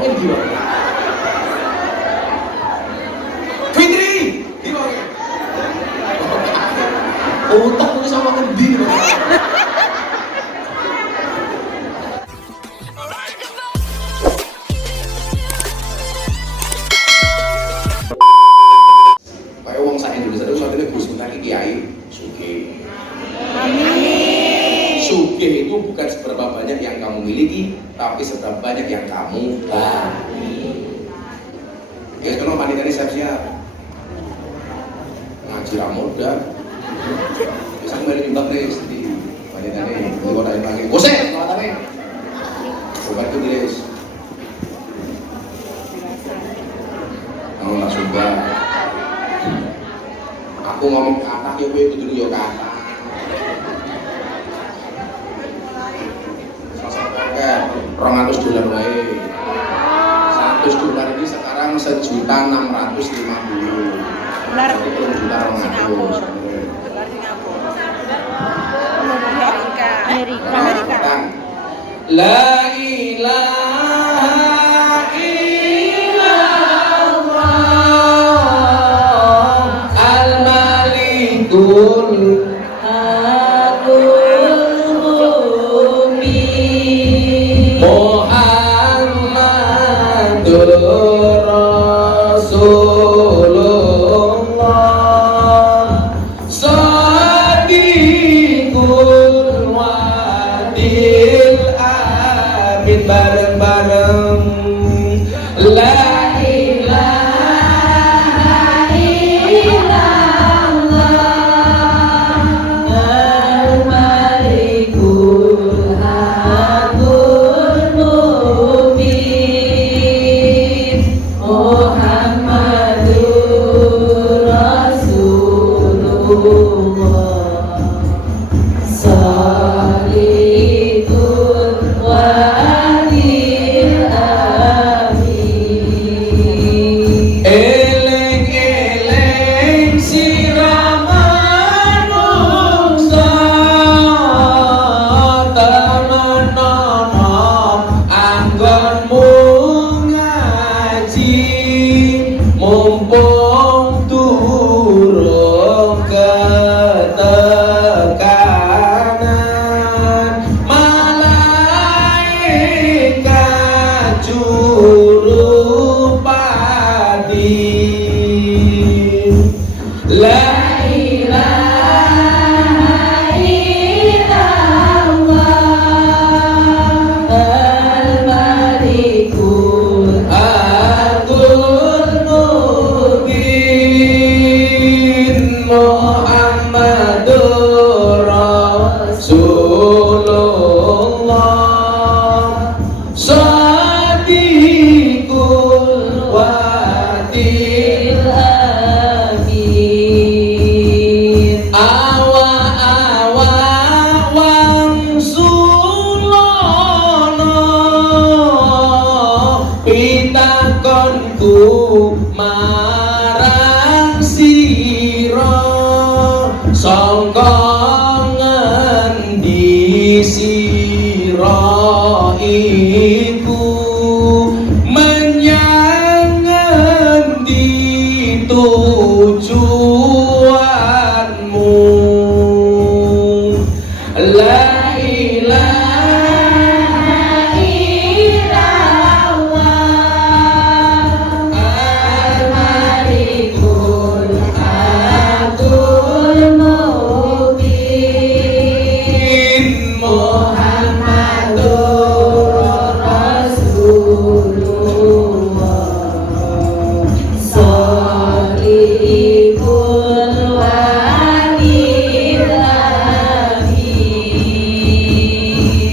wongnya di wae. Fitri, di wae. Utak itu sama kendi. Kayak wong sak Indonesia itu soalnya Gus Miftah kiai sugih. Sugih itu bukan seberapa banyak yang kamu miliki, tapi seberapa banyak yang kamu bagi. Ya kalau panitianya siap-siap ngaji ramoda, bisa kembali nyumbang nih di panitianya di kota yang pakai. Gosek, panitianya. Bukan itu guys. Kamu nggak suka. Aku ngomong kata, ya gue itu dulu kata. $200 wae. $100 ini sekarang $1.650.000. Dolar $1.200.000. Amerika. La ilaha illallah al-malikul Rasulullah Sadiqul Wadil Amin bareng-bareng La ilaha illallah al-malikul hakul mubin Muhammadur Rasulullah Salihul Wadil Amin Eleng-eleng siraman mungsa temen-temen anggonmu ngaji mumpung turun ketekanan malaikat jurupati La ilaha illallah al-malikul hakul mubin Muhammadur Rasulullah Sadiqul Wadil Amin Awa-awa wang sulono pitakonku marang sira sangka ngendi sira iku menyang ngendi tujuanmu La ilaha illallah al-malikul hakul mubin Muhammadur Rasulullah Salihul Wadil Amin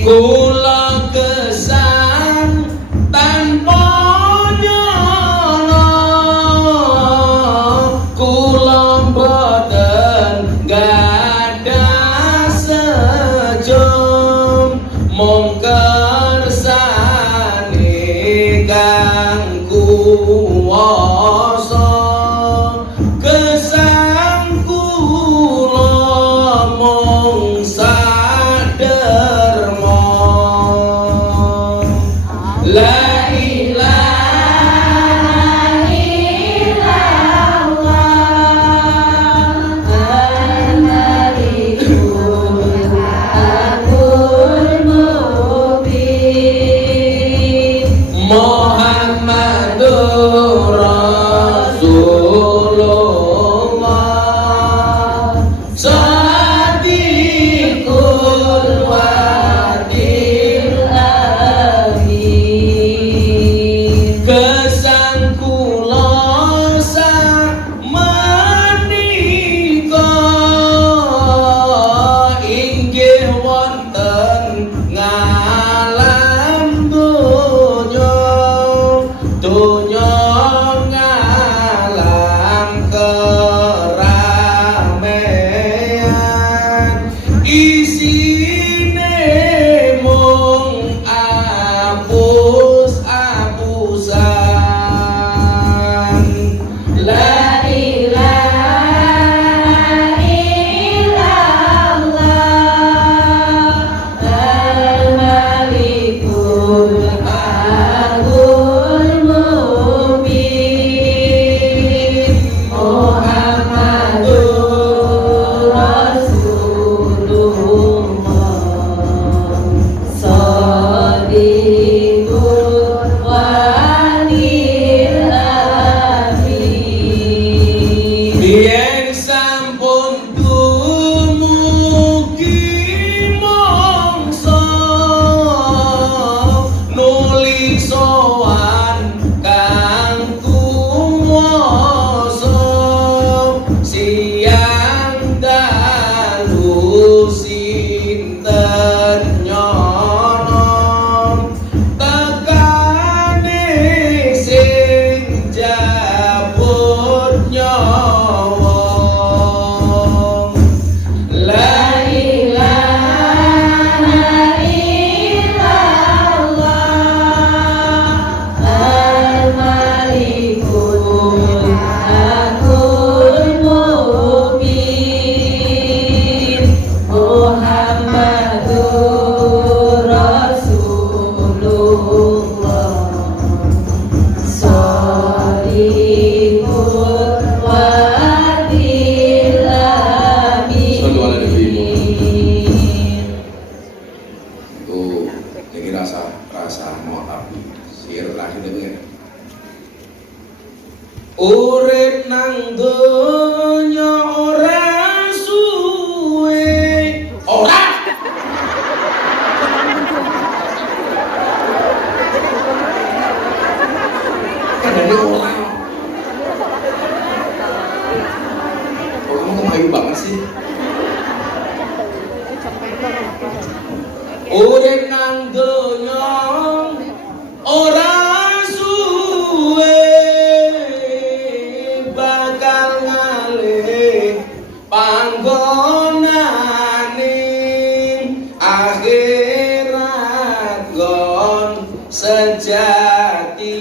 Kula kesan tanpa nyono kula boten gadah sejum mung kersane kang kuwasa kesan kula mung saderma La ilaha Muhammadur Rasulullah Shadiqul wadil amin. Kesan kula sak menika inggih wonten ngalam donya ngalam keramaian isine mung apus-apusan la ilaha illallah al-malikul haqqul mubin Muhammadur Rasulullah Shadiqul walil amin. Biyen sampun dumugi mangsa nuli sowan kang kuwasa siang dalu sinten nyono tekane sing jabut nyawa la ilaha illallah al-malikul haqqul mubin Muhammadur Rasulullah Shadiqul wadil amin. Itu jadi rasa mau tapi sir lagi dengan urip nang donya ora suwe ora kadane ora kok kamu kemayu banget sih urip nang donya ora suwe bakal ngalih panggonane akhirat gon sejatine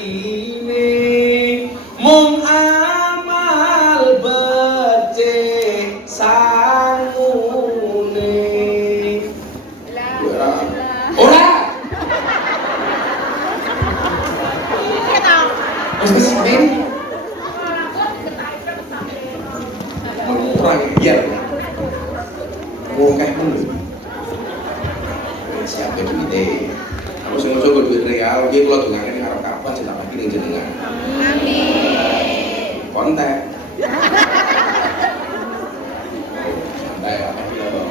mung amal becik sangune ora wis kesini mengurangi biar wong kae men siapa duite aku sing coba duit real iki kula dongane arep kapan cetak lagi ning jenengan amin kontak santai Pak Piro?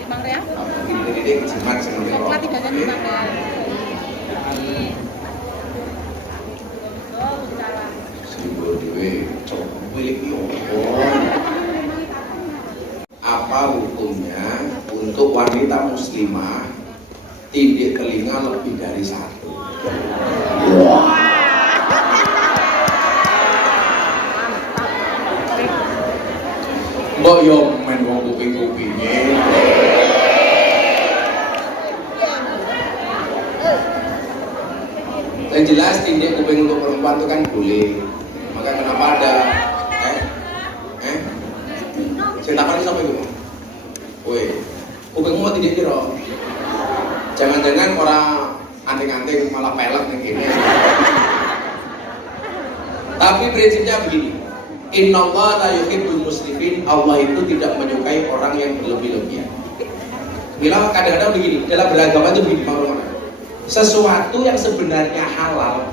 5.000? ini jimat sing ngene Coklat 3.500. Simbol duwe cok milik yo. Apa hukumnya untuk wanita muslimah tindik telinga lebih dari satu? Mbok yo men wong kuping-kupinge. Yang jelas tindik kuping untuk perempuan itu kan boleh. Maka kenapa ada saya takoni sampai itu. Woi, kupingmu mau tindik kira? Jangan-jangan orang anting-anting malah pelet ning kene. Tapi prinsipnya begini. Innallaha la yuhibbul musrifin. Allah itu tidak menyukai orang yang berlebih-lebihan. Bila kadang-kadang begini, dalam beragama itu begini, sesuatu yang sebenarnya halal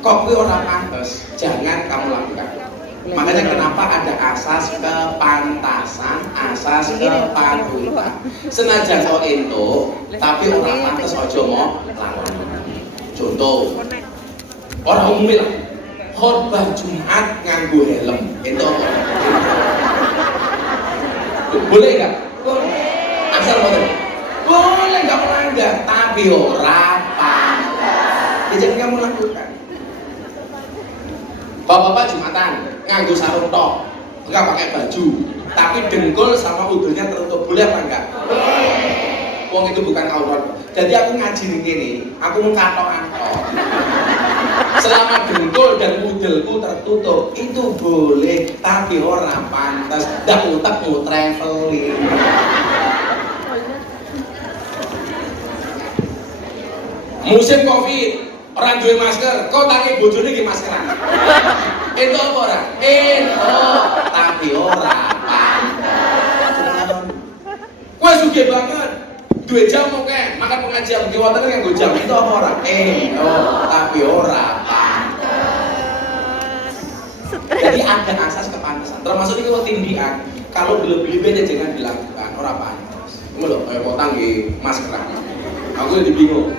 kok kuwi ora pantes, jangan kamu lakukan. Makanya kenapa ada asas kepantasan, asas kepatutan. Senajan kok ento, tapi ora pantes aja mau lawan. Contoh, orang umum lah, khotbah Jumat nganggo helm, ento boleh nggak? Asal boleh nggak melanggar, tapi ora pantes. Jadi kamu lakukan. Bapak-bapak Jumatan nganggo sarung tok, enggak pakai baju, tapi dengkul sama udurnya tertutup, boleh apa enggak? Wong itu bukan aurat. Jadi aku ngaji ning kene, aku mung katok-katok. Selama dengkul dan udulku tertutup, itu boleh, tapi ora pantas. Ndak utek mau traveling. Musim Covid, orang duwe masker, kok tangi bojone iki maskeran. Itu apa ora? Itu tapi ora pantes. Kowe sugih banget. Duwe jam oke, makan pengajian di wonten nganggo jam. Itu apa ora? Itu tapi ora pantes. Jadi ada asas kepantasan. Termasuk iki tindikan. Kalau berlebih-lebih jangan dilakukan, ora pantes. Ngono lho, kaya kok tanggi maskeran. Aku jadi bingung.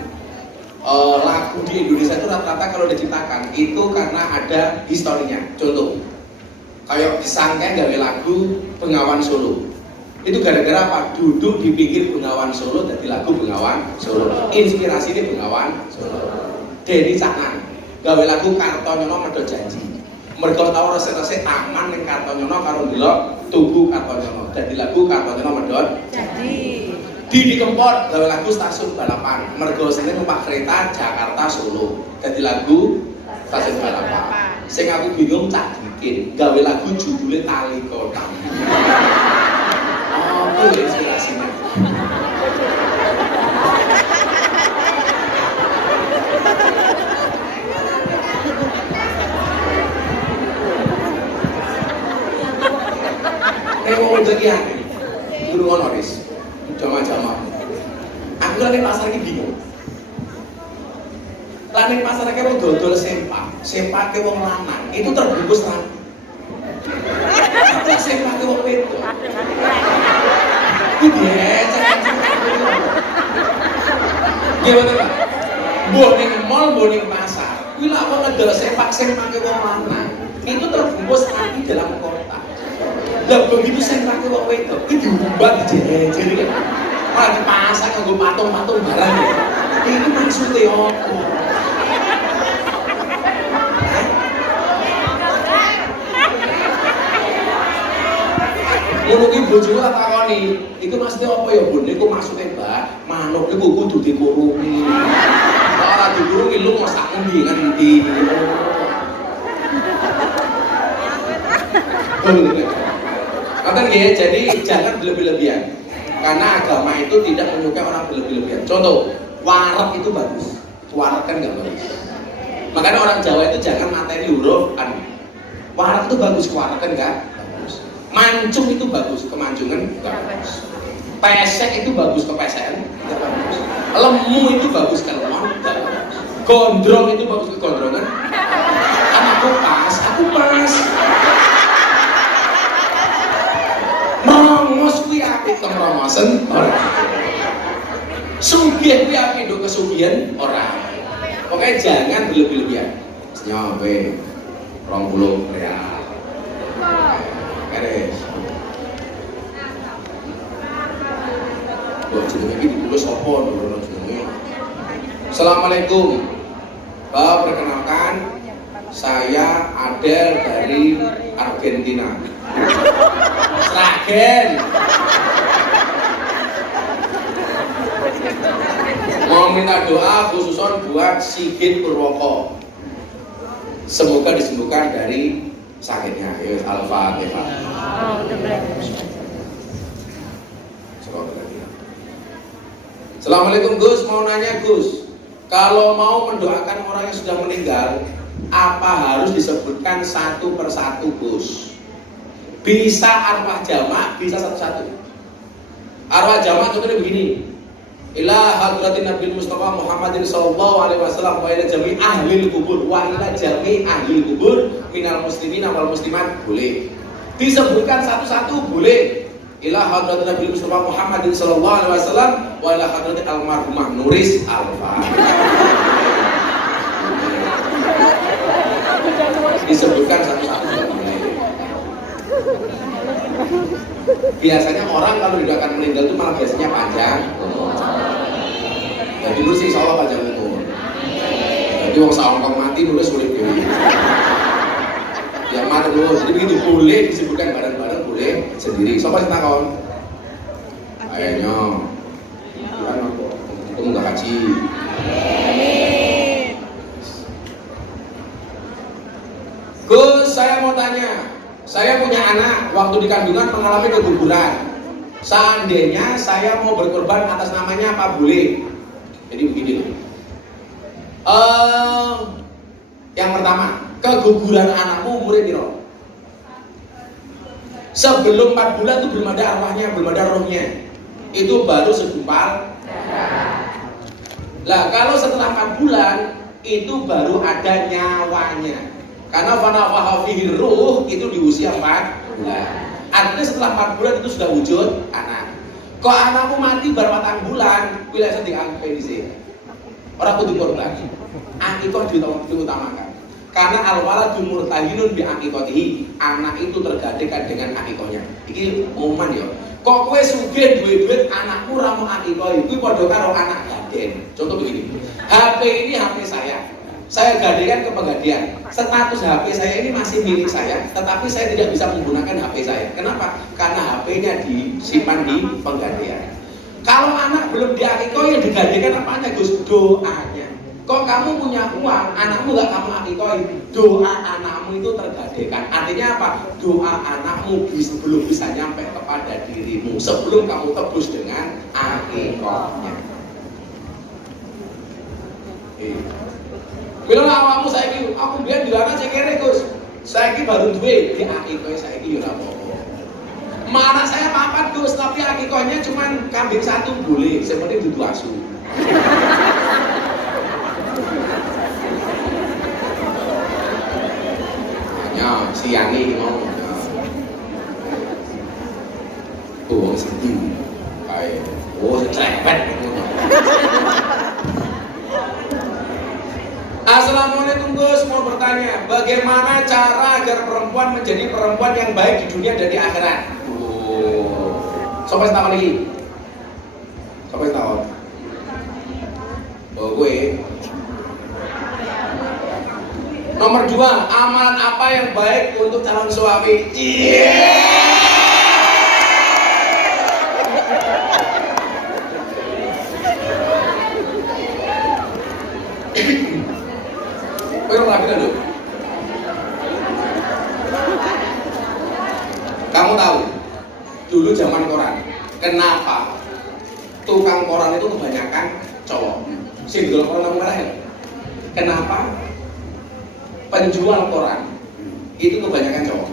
Lagu di Indonesia itu rata-rata kalau diciptakan itu karena ada historinya. Contoh, kayak disangka gawe lagu Bengawan Solo. Itu gara-gara apa? Duduk di pinggir Bengawan Solo jadi lagu Bengawan Solo. Inspirasi ini Bengawan Solo. Denny Caknan gawe lagu Kartonyono Medhot Janji. Mergo tau resik-resik aman ning Kartonyono karo ndelok tugu Kartonyono. Jadi lagu Kartonyono Medhot Janji. Didi Kempot gawe lagu Stasiun Balapan. Mergo seneng numpak kereta Jakarta Solo. Jadi lagu Stasiun Balapan. Sing aku bingung Cak Dikin gawe lagu judulnya Tali Kota. Oh, itu inspirasinya. Mau bagian guru honoris jamaah-jamaah. Aku lagi pasar ini bingung. Lagi pasar ini mau dodol sempak ke wong lanang itu terbungkus rapi. Sempak ke wong wedok. Ini dia, gimana Pak? Boning mall, boning pasar. Kuwi lak wong ngedol sempak ke wong lanang itu terbungkus rapi dalam kotak. Lah begitu saya pakai wong wedok, iki diumbat jejer-jejer. Malah dipasang nganggo patung-patung barang. Iki maksudnya apa? Ngono ki bojoku tak takoni, iku maksudnya apa ya, Bun? Iku maksudnya, Mbak, manuk iku kudu dikurungi. Ora dikurungi lu masak endi ngendi. Ya, jadi jangan berlebih-lebihan karena agama itu tidak menyukai orang berlebih-lebihan. Contoh, warak itu bagus, warak kan nggak bagus. Makanya orang Jawa itu jangan materi huruf an. Warak itu bagus, warak kan nggak bagus. Mancung itu bagus, kemanjungan nggak bagus. Pesek itu bagus, kepesekan nggak bagus. Lemu itu bagus, kelemon nggak bagus. Gondrong itu bagus, ke gondrongan. Aku pas. Merongos kuwi apik kemerongosen ora. Sugih kuwi apik nduk kesugihan ora. Pokoknya jangan berlebih-lebihan. Nyampe 20 real. Beres. Kok jenenge iki ditulis apa lho jenenge? Assalamualaikum. Pak, perkenalkan saya Adel dari Argentina. Sragen. Mau minta doa khususon buat Sigit Purwoko. Semoga disembuhkan dari sakitnya. Ya, Al-Fatihah. Assalamualaikum Gus, mau nanya Gus, kalau mau mendoakan orang yang sudah meninggal, apa harus disebutkan satu persatu Gus? Bisa arwah jamak, bisa satu-satu. Arwah jamak contohnya begini, ila hadratin Nabi Mustafa Muhammadin sallallahu alaihi wasallam wa ila jami ahli kubur wa ila jami ahli kubur minal muslimin wal muslimat boleh. Disebutkan satu-satu boleh. Ila hadratin Nabi Mustafa Muhammadin sallallahu alaihi wasallam wa ila hadratin almarhumah Nuris Alfa. Disebutkan satu-satu boleh. Biasanya orang kalau didoakan meninggal itu malah biasanya panjang. Jadi nulis insya Allah panjang umur. Jadi wong saongkong mati nulis sulit dewi. Yang mana dulu? Jadi begitu boleh disebutkan bareng-bareng boleh sendiri. Siapa sih takon? Ayahnya. Kan kamu nggak haji. Gus, saya mau tanya. Saya punya anak, waktu di kandungan mengalami keguguran. Seandainya saya mau berkorban atas namanya apa boleh? Jadi begini. Yang pertama, keguguran anakmu umurnya berapa? Sebelum 4 bulan itu belum ada arwahnya, belum ada rohnya. Itu baru segumpal. Lah kalau setelah 4 bulan itu baru ada nyawanya. Karena fanafaha fihi ruh itu di usia 4 bulan. Artinya setelah 4 bulan itu sudah wujud anak. Kok anakmu mati baru 4 bulan, kuwi lek dianggap penisi. Ora kudu korban. Akikah diutamakan. Karena al-waladu murtahinun bi aqiqatihi. Anak itu tergadekan dengan akikahnya. Iki umuman ya. Kok kowe sugih duwe duit anakmu ora mau akikah, kuwi padha karo anak gaden. Contoh begini. HP ini HP saya. Saya gadekan ke penggadean. Status HP saya ini masih milik saya, tetapi saya tidak bisa menggunakan HP saya. Kenapa? Karena HP-nya disimpan di penggadean. Kalau anak belum diakikoh, yang digadekan apanya Gus? Doanya. Kok kamu punya uang, anakmu nggak kamu akikoh, doa anakmu itu tergadekan. Artinya apa? Doa anakmu belum bisa nyampe kepada dirimu sebelum kamu tebus dengan akikohnya. Bila awakmu saiki, aku biar dilarang saya kere Gus. Saiki baru duwe di akikoh saiki ora apa-apa. Mana saya papat Gus, tapi akikohnya cuma kambing 1 boleh, seperti dudu asu. Hanya siani mau. Oh, sedih. Kayak cerewet. Assalamualaikum Gus, mau bertanya, bagaimana cara agar perempuan menjadi perempuan yang baik di dunia dan di akhirat? Sampai setahun lagi. Sampai setahun. Gue. Nomor 2, amalan apa yang baik untuk calon suami? Kamu tahu, dulu zaman koran, kenapa tukang koran itu kebanyakan cowok? Singgol koran merah ya? Kenapa penjual koran itu kebanyakan cowok?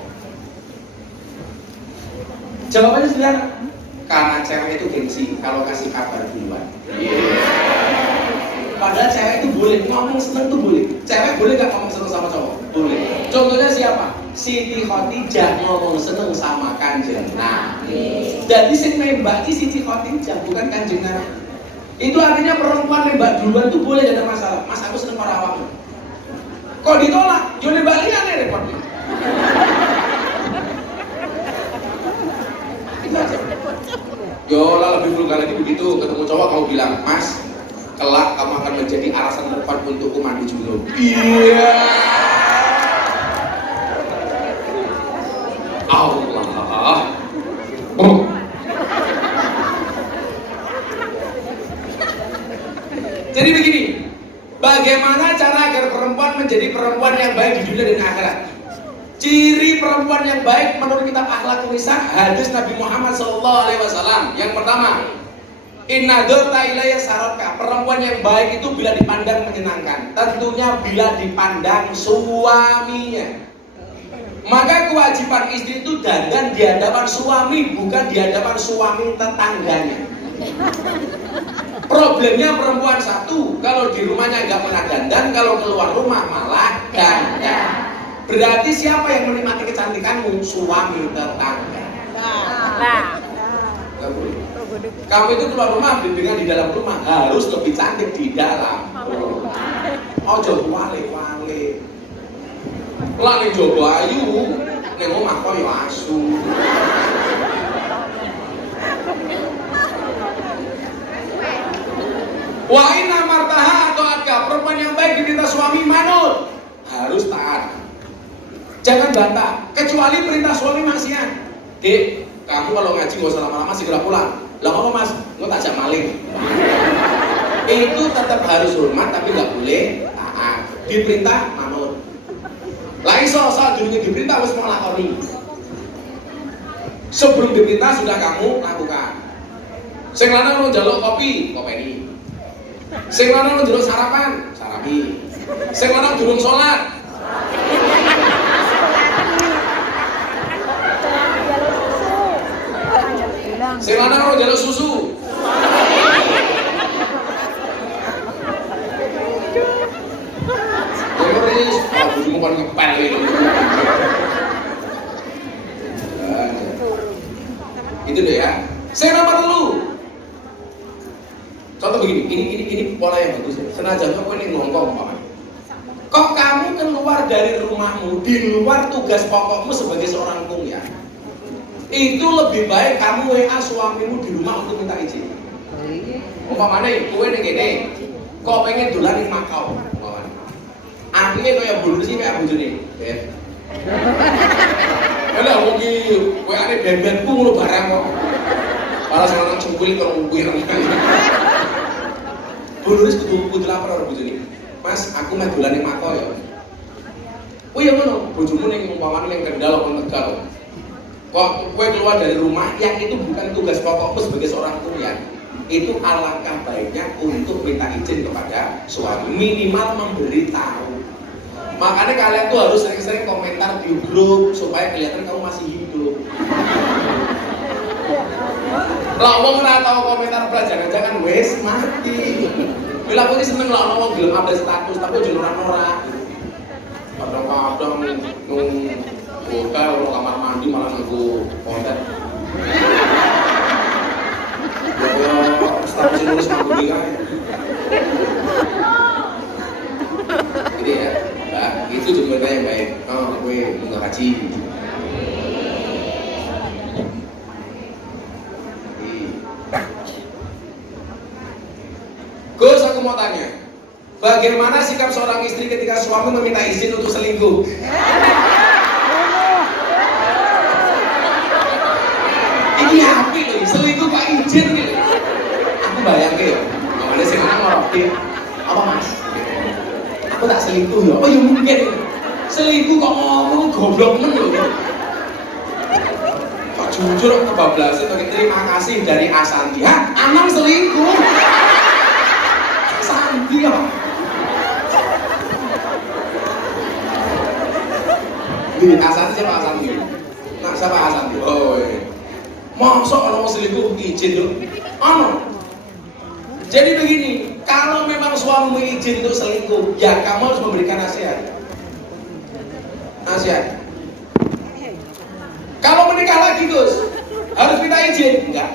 Jawabannya sederhana, karena cewek itu gengsi kalau kasih kabar duluan. Padahal cewek itu boleh ngomong seneng tuh boleh. Cewek boleh gak ngomong seneng sama cowok? Boleh. Contohnya siapa? Siti Khotijah ngomong seneng sama Kanjeng Nabi. Jadi sing nembaki Siti Khotijah bukan Kanjeng Nabi. Itu artinya perempuan nembak duluan tuh boleh, ada masalah. Mas aku seneng para awakmu. Kok ditolak? Yo nembak liane repotnya. Itu aja. Yo lah lebih vulgar lagi begitu, ketemu cowok kamu bilang, "Mas, kelak kamu akan menjadi alasan tepat untukku mandi junub." Iya. Allah. Jadi begini, bagaimana cara agar perempuan menjadi perempuan yang baik di dunia dan akhirat? Ciri perempuan yang baik menurut kitab Akhlaqun Nisa, hadis Nabi Muhammad SAW. Yang pertama, inna dzurta ilayya saraka. Perempuan yang baik itu bila dipandang menyenangkan. Tentunya bila dipandang suaminya. Maka kewajiban istri itu dandan di hadapan suami, bukan di hadapan suami tetangganya. Problemnya perempuan satu, kalau di rumahnya nggak pernah dandan, kalau keluar rumah malah dandan. Berarti siapa yang menikmati kecantikanmu? Suami tetangga. Nggak boleh. Kamu itu keluar rumah dengan di dalam rumah harus lebih cantik di dalam rumah. Ojo wale-wale. Lah ning Jawa ayu, ning omah koyo asu. Wa inna martaha atau adka, perempuan yang baik diminta suami manut, harus taat. Jangan bantah, kecuali perintah suami maksiat. Dek, kamu kalau ngaji gak usah lama-lama, segera pulang. Lah apa mas? Lo tak ajak maling. Itu tetap harus hormat tapi nggak boleh taat. Diperintah manut. Lah iso saat dulunya diperintah harus mau lakoni. Sebelum diperintah sudah kamu lakukan. Sing lanang mau njaluk kopi, kopeni. Sing lanang mau njaluk sarapan, sarapi. Sing lanang durung sholat. Sing lanang mau njaluk susu. Terus, aku mau ngepel ini. Itu deh ya. Saya nomor dulu. Contoh begini, ini pola yang bagus. Senajan kau ini ngongkong, Pak. Kok kamu keluar dari rumahmu di luar tugas pokokmu sebagai seorang kuliah, itu lebih baik kamu WA suamimu di rumah untuk minta izin. Umpamanya, kowe ning kene, kok pengen dolan ning Makau. Artinya kayak bulu sih kayak bojone. Lah wong iki WA-ne bebetku ngono barang kok. Malah sing nang cungkul karo wireng. Bulu wis kudu lapor karo bojone. Mas, aku meh dolan ning Makau ya. Oh iya ngono, bojomu ning umpamane ning Kendal apa Tegal. Kok kowe keluar dari rumah yang itu bukan tugas pokokmu sebagai seorang kuliah. Itu alangkah baiknya untuk minta izin kepada suami, minimal memberitahu. Makanya kalian tuh harus sering-sering komentar di grup supaya kelihatan kamu masih hidup. Lah wong ora tau komentar blas jangan-jangan wis mati. Bila aku seneng lah wong gelem update status tapi ojo ora-ora. Kadang-kadang nung hotel orang kamar mandi malah nganggo konten. Ya, status nulis manggung kan. Jadi ya, Mbak, itu juga yang baik. Oh, gue enggak haji. Gus, aku mau tanya, bagaimana sikap seorang istri ketika suami meminta izin untuk selingkuh? Ini apa loh, selingkuh kok izin nih? Aku bayangin ya, ada sih orang ngorok apa mas? Aku tak selingkuh ya, oh ya mungkin selingkuh kok ngomong goblok men loh. Kok jujur kebablasan, tapi terima kasih dari Asanti. Hah? Anang selingkuh? Asanti ya? Di Asanti siapa Asanti? Nah siapa Asanti? Oh iya. Masa orang selingkuh izin loh? Ano? Jadi begini, kalau memang suamimu izin untuk selingkuh, ya kamu harus memberikan nasihat. Nasihat. Kalau menikah lagi Gus, harus minta izin? Enggak.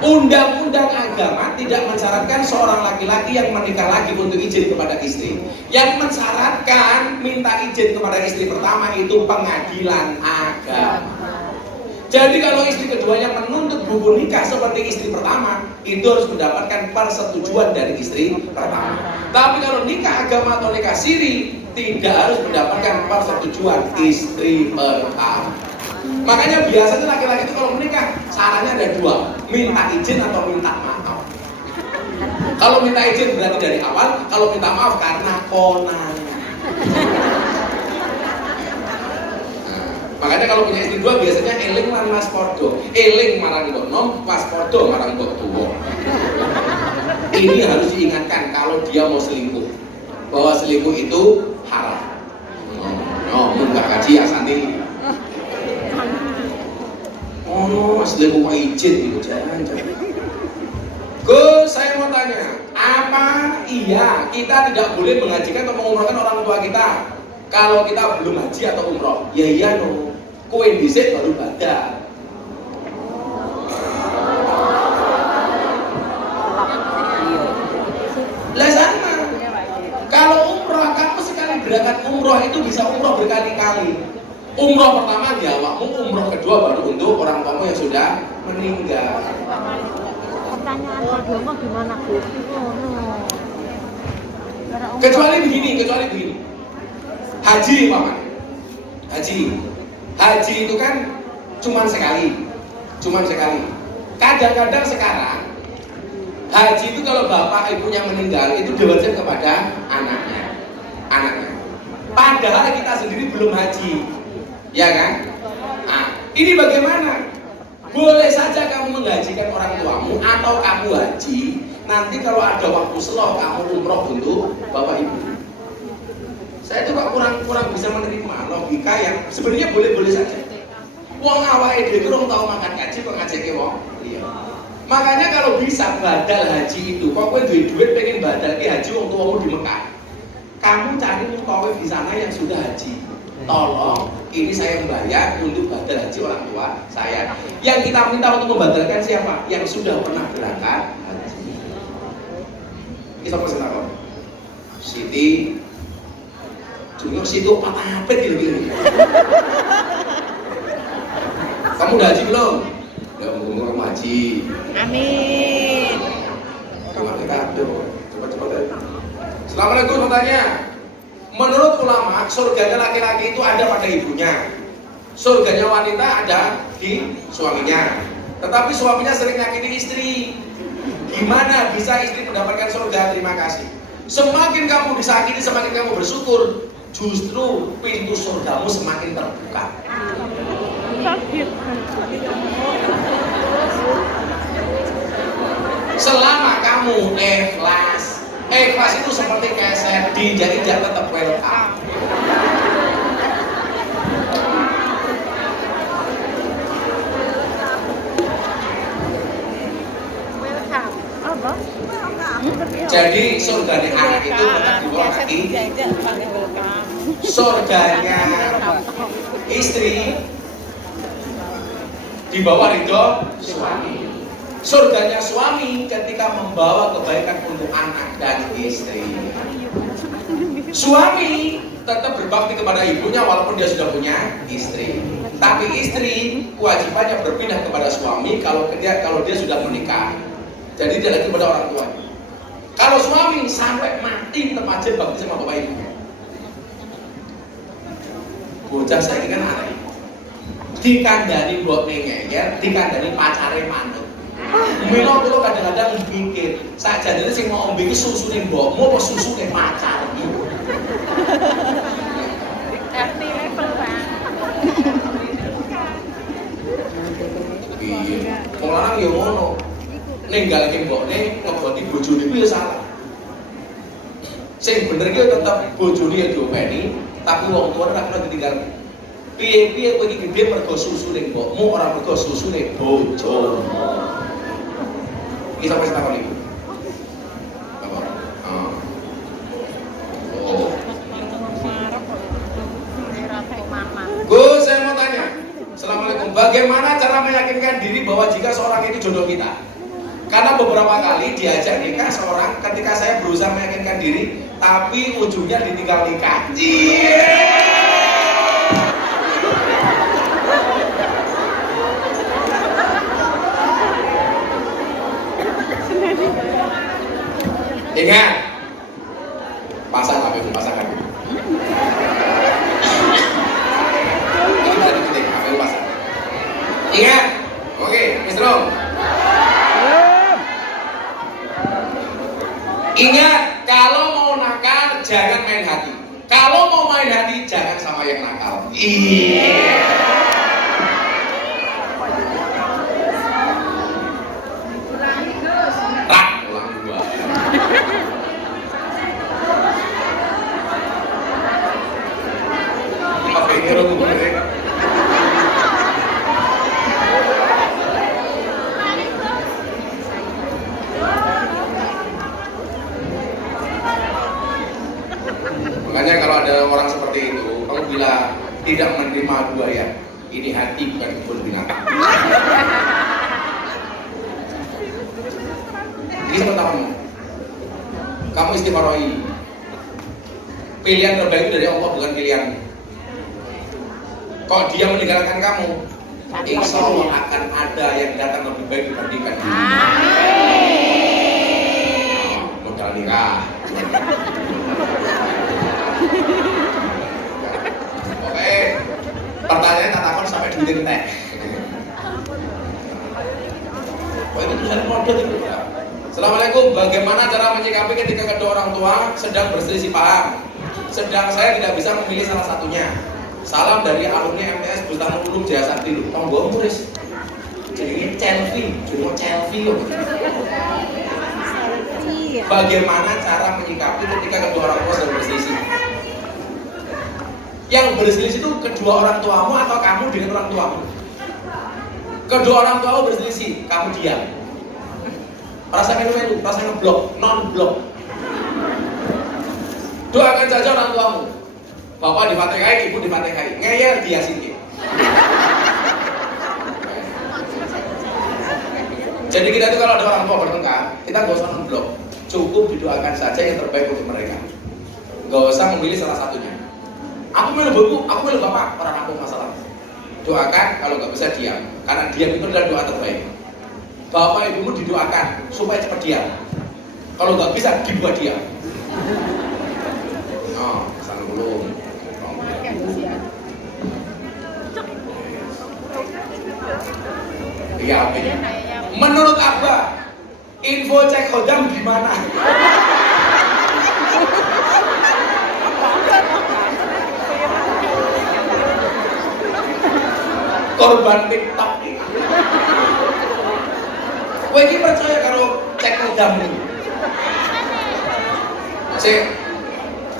Undang-undang agama tidak mensyaratkan seorang laki-laki yang menikah lagi untuk izin kepada istri. Yang mensyaratkan minta izin kepada istri pertama itu pengadilan agama. Jadi kalau istri keduanya menuntut buku nikah seperti istri pertama, itu harus mendapatkan persetujuan dari istri pertama. Tapi kalau nikah agama atau nikah siri, tidak harus mendapatkan persetujuan istri pertama. Makanya biasanya laki-laki itu kalau menikah, sarannya ada dua, minta izin atau minta maaf. Kalau minta izin berarti dari awal, kalau minta maaf karena konangan. Makanya kalau punya istri dua biasanya eling lan mas podo, eling marang mbok nom, pas podo marang mbok tuwa. Ini harus diingatkan kalau dia mau selingkuh, bahwa selingkuh itu haram. No, enggak kaji Asanti. Oh, selingkuh kok izin gitu, jangan. Gus, saya mau tanya, apa iya kita tidak boleh menghajikan atau mengumrohkan orang tua kita kalau kita belum haji atau umroh? Ya iya no, kowe dhisik baru badal. Lah sama. Kalau umroh, kamu sekali berangkat umroh itu bisa umroh berkali-kali. Umroh pertama di awakmu, umroh kedua baru untuk orang tuamu yang sudah meninggal. Pertanyaan agama gimana Bu? Kecuali begini. Haji, Paman. Haji itu kan cuman sekali. Kadang-kadang sekarang haji itu kalau bapak ibunya meninggal itu diwajibkan kepada anaknya. Padahal kita sendiri belum haji, ya kan? Nah, ini bagaimana? Boleh saja kamu menghajikan orang tuamu atau kamu haji. Nanti kalau ada waktu slow kamu umroh untuk bapak ibu. Saya itu kok kurang bisa menerima logika yang sebenarnya boleh-boleh saja. Wong awake dhewe kurang tahu makan gaji kok ngajake wong. Iya. Makanya kalau bisa badal haji itu, kok kowe duit pengen badal ke haji wong tuamu di Mekah. Kamu cari mutawif di sana yang sudah haji. Tolong, ini saya membayar untuk badal haji orang tua saya. Yang kita minta untuk membadalkan siapa? Yang sudah pernah berangkat haji. Kita pesan apa? Siti Junior situ patah apa gini. Kamu udah haji belum? Ya mau kamu haji. Amin. Terima kasih. Cepat ya. Assalamualaikum, bertanya. Menurut ulama, surganya laki-laki itu ada pada ibunya. Surganya wanita ada di suaminya. Tetapi suaminya sering nyakiti istri. Gimana bisa istri mendapatkan surga? Terima kasih. Semakin kamu disakiti, semakin kamu bersyukur. Justru pintu surgamu semakin terbuka. Selama kamu ikhlas itu seperti keset, diinjak-injak tetap welcome. Jadi surganya anak itu tetap dibawa lagi. Surganya istri di bawah ridho suami. Surganya suami ketika membawa kebaikan untuk anak dan istri. Suami tetap berbakti kepada ibunya walaupun dia sudah punya istri. Tapi istri kewajibannya berpindah kepada suami kalau dia sudah menikah. Jadi dia lagi kepada orang tua. Kalau suami sampai mati tetap aja bakti sama bapak ibu. Bocah saya ini kan aneh. Dikandani mbok ngeyel, dikandani pacare manut. Mino kulo kadang-kadang mikir, sakjane sing mau ombe iki susune mbokmu apa susune pacarmu? RT level, Pak. Iya. Wong lanang ya ngono. Ninggalke mbokne ngeboti bojone ku ya salah. Sing bener ki tetep bojone ya diopeni, tapi wong tuane ora kena ditinggal. Piye-piye kowe iki gedhe mergo susune mbokmu ora mergo susune bojomu. Iki sampe takon iku. Apa? Oh. Gus, saya mau tanya. Assalamualaikum. Bagaimana cara meyakinkan diri bahwa jika seorang itu jodoh kita? Karena beberapa kali diajak nikah seorang, ketika saya berusaha meyakinkan diri, tapi ujungnya ditinggal nikah. Ingat, pasang HP. Ini bisa dipetik, HP pasang. Ingat, oke, Mr. Rom. Ingat, kalau mau nakal jangan main hati. Kalau mau main hati jangan sama yang nakal. Iya. Ulang dua. Apa ini Rom? pada orang seperti itu, kamu bilang tidak menerima buaya. Ini hati bukan kebun binatang. Ini pertama. Kamu istikharoi. Pilihan terbaik dari Allah bukan pilihan. Kok dia meninggalkan kamu, insya Allah akan ada yang datang lebih baik dibandingkan dia. Modal nikah. Oke, pertanyaan tak takon sampai duitin teh. Oh itu tulisan kode itu. Assalamualaikum, bagaimana cara menyikapi ketika kedua orang tua sedang berselisih paham? Sedang saya tidak bisa memilih salah satunya. Salam dari alumni MTS Bustanul Ulum Jaya Sakti. Tonggo muris. Jadi Chelsea, Bagaimana cara menyikapi ketika kedua orang tua sedang berselisih? Yang berselisih itu kedua orang tuamu atau kamu dengan orang tuamu? Kedua orang tuamu berselisih, kamu diam. Rasakan itu, rasakan blok, non-blok. Doakan saja orang tuamu. Bapak difatihai, ibu difatihai. Ngeyel dia sini. Jadi kita itu kalau ada orang tua bertengkar, kita gak usah non-blok. Cukup didoakan saja yang terbaik untuk mereka. Gak usah memilih salah satunya. Aku milih buku, aku milih bapak, orang aku masalah. Doakan, kalau gak bisa diam. Karena diam itu adalah doa terbaik. Bapak ibumu didoakan supaya cepat diam. Kalau gak bisa, dibuat diam. Oh, sana belum. Iya, menurut Abah, info cek hodam di mana? Korban TikTok nih. Kowe iki percaya karo cek hodam ini? Sik,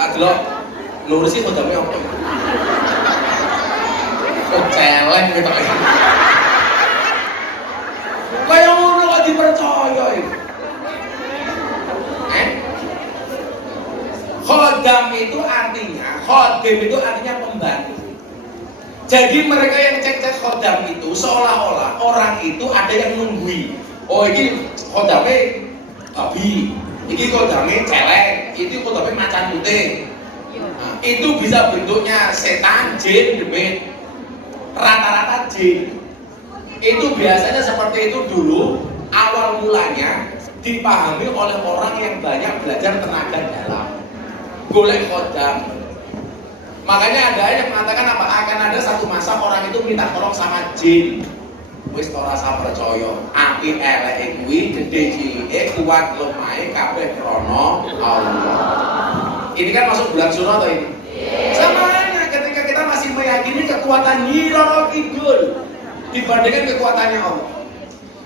tak delok nurusi hodamnya apa? Oh, celeng gitu. Kayak ngono kok dipercaya iki. Khodam itu artinya pembantu. Jadi mereka yang cek-cek khodam itu seolah-olah orang itu ada yang nunggui. Oh ini khodamnya babi, ini khodamnya celeng, ini khodamnya macan putih. Nah, itu bisa bentuknya setan, jin, demit. Rata-rata jin. Itu biasanya seperti itu dulu, awal mulanya dipahami oleh orang yang banyak belajar tenaga dalam. Golek khodam. Makanya ada yang mengatakan apa? Akan ada satu masa orang itu minta tolong sama jin. Wis ora rasa percaya, apik eleke kuwi gedhe cilike kuat lemahe kabeh krana Allah. Ini kan masuk bulan Suro toh ini. Samanya ketika kita masih meyakini kekuatan Nyi Roro Kidul dibandingkan kekuatannya Allah.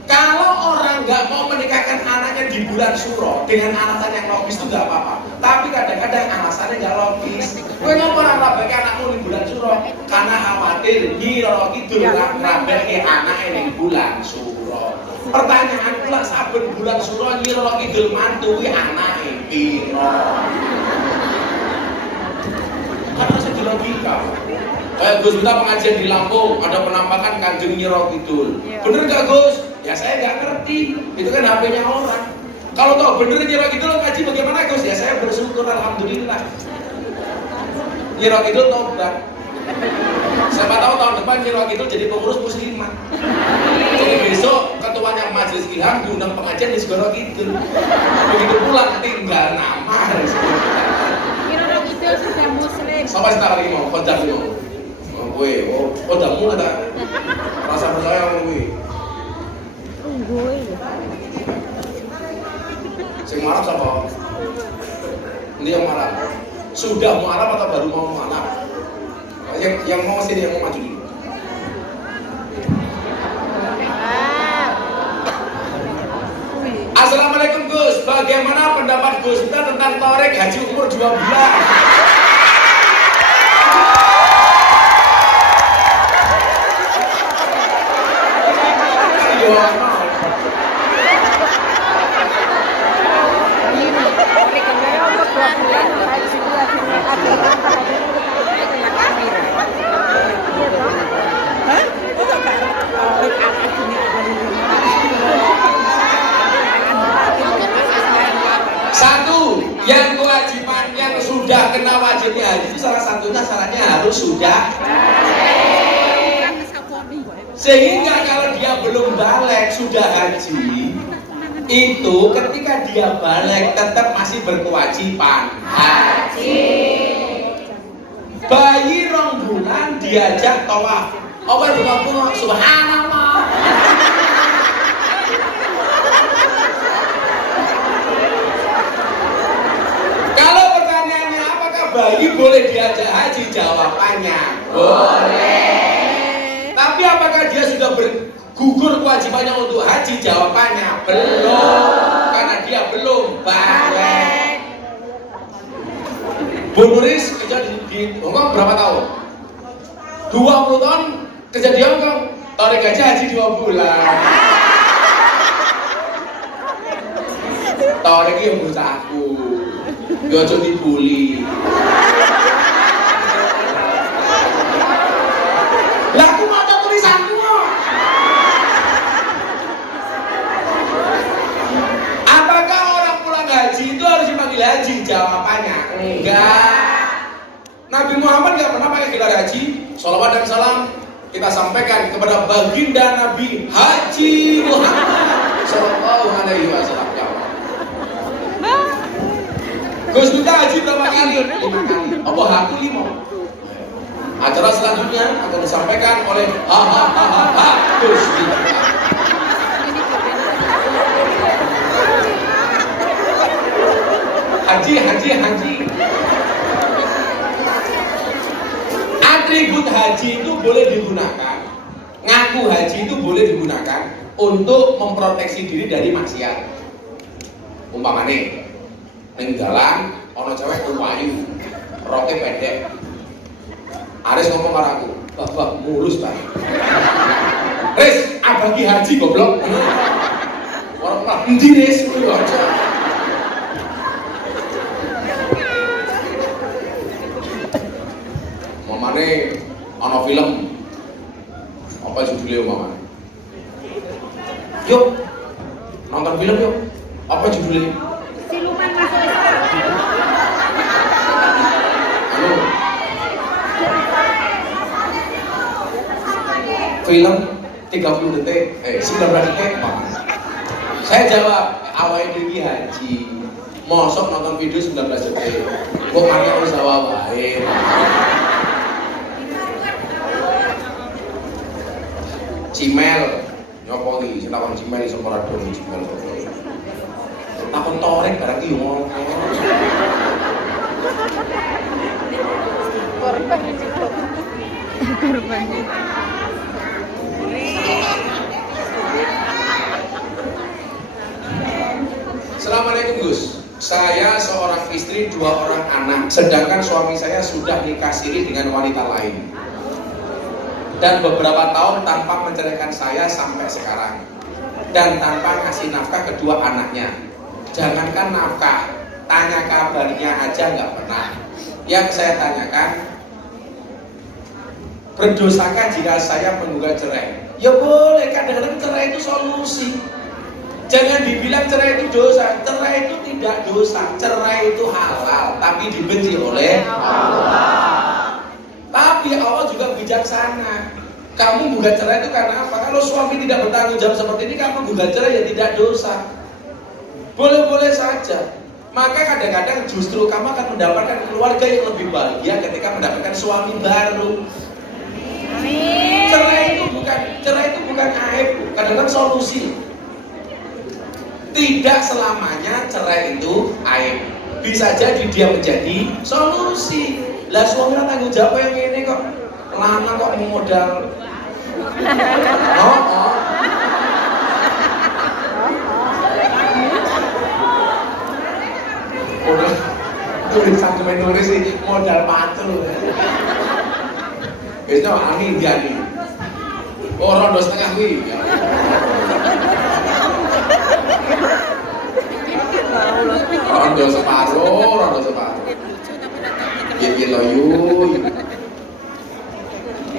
Kalau orang nggak mau menikahkan anaknya di bulan Suro dengan alasan yang logis itu nggak apa-apa. Tapi kadang-kadang alasannya nggak logis. Gue ngomong ngerabek anakmu di bulan Suro karena khawatir Nyi Roro Kidul ngerabek anaknya di bulan Suro. Pertanyaan pula saben bulan Suro Nyi Roro Kidul mantui anaknya piro. Karena saya logika. Kayak Gus minta pengajian di Lampung, ada penampakan Kanjeng Nyi Roro Kidul. Bener gak Gus? Ya saya nggak ngerti, itu kan HP-nya orang. Kalau tahu bener Nyi Roro Kidul ngaji bagaimana Gus? Ya saya bersyukur alhamdulillah. Nyi Roro Kidul tobat. Siapa tahu tahun depan Nyi Roro Kidul jadi pengurus muslimat. Jadi besok ketuanya Majelis Ilham diundang pengajian di Segoro Kidul. Begitu pulang tinggal nama. Nyi Roro Kidul sudah muslim. Sampai sekarang ini mau khodam ini. Kowe, khodammu ada rasa percaya kowe. Sing marah siapa? Ini yang marah. Sudah marah atau baru mau marah? Yang mau sini, yang mau maju dulu. Assalamualaikum Gus, bagaimana pendapat Gus kita tentang tarik haji umur 2 bulan? Ayo. Yang kewajiban yang sudah kena wajibnya haji itu salah satunya syaratnya harus sudah. Sehingga kalau dia belum balik sudah haji, itu ketika dia balik tetap masih berkewajiban haji. Bayi 2 bulan diajak tawaf, apa yang subhanallah. Kalau pertanyaannya apakah bayi boleh diajak haji, jawabannya boleh. Tapi apakah dia sudah bergugur kewajibannya untuk haji, jawabannya belum, karena dia belum balik. Bu Nuris kerja di Hongkong berapa tahun? 20 tahun kerja di Hongkong, tarik gaji haji 2 bulan. Tarik yang bocahku, yo aja dibully. Lah aku mau ada tulisanku. Apakah orang pulang haji itu harus dipanggil haji? Jawabannya enggak. Nabi Muhammad nggak pernah pakai gelar haji. Shalawat dan salam kita sampaikan kepada baginda Nabi Haji Muhammad Sallallahu Alaihi Wasallam. Gus Duta haji berapa kali? 5 kali. Apa aku 5? Acara selanjutnya akan disampaikan oleh Gus Duta. Haji. Atribut haji itu boleh digunakan, ngaku haji itu boleh digunakan untuk memproteksi diri dari maksiat. Umpamane ning dalan ana cewek payu, roke pendek. Aris ngomong karo aku, "Bapak mulus, Pak." "Ris, abagi haji goblok." Ora endi Ris, kuwi aja. Mamane ana film apa judulnya mamane? Yuk nonton film yuk. Apa judulnya? Siluman masuk Islam. Halo. Film 30 detik, 19 detik. Saya jawab, awalnya diri haji. Mosok nonton video 19 detik. Kok Maria wis wae. Cimel, nyopo iki sing takon cimel iso ora dong cimel. Takon torek barang iki ngono. Korban. Assalamualaikum Gus. Saya seorang istri, 2 orang anak, sedangkan suami saya sudah nikah siri dengan wanita lain. Dan beberapa tahun tanpa menceraikan saya sampai sekarang, dan tanpa ngasih nafkah kedua anaknya. Jangankan nafkah, tanya kabarnya aja nggak pernah. Yang saya tanyakan, berdosakah jika saya menggugat cerai? Ya boleh, kadang-kadang cerai itu solusi. Jangan dibilang cerai itu dosa. Cerai itu tidak dosa, cerai itu halal, tapi dibenci oleh Allah. Tapi Allah juga bijaksana. Kamu gugat cerai itu karena apa? Kalau suami tidak bertanggung jawab seperti ini, kamu gugat cerai ya tidak dosa. Boleh-boleh saja. Maka kadang-kadang justru kamu akan mendapatkan keluarga yang lebih bahagia ketika mendapatkan suami baru. Cerai itu bukan aib, kadang-kadang solusi. Tidak selamanya cerai itu aib. Bisa jadi dia menjadi solusi. Lah suami tanggung jawab yang ini kok lama kok modal. Udah tulisan cuma nulis sih modal patul. Biasanya angin dia nih. Rondo setengah wih. Rondo separuh. Gigi loyu.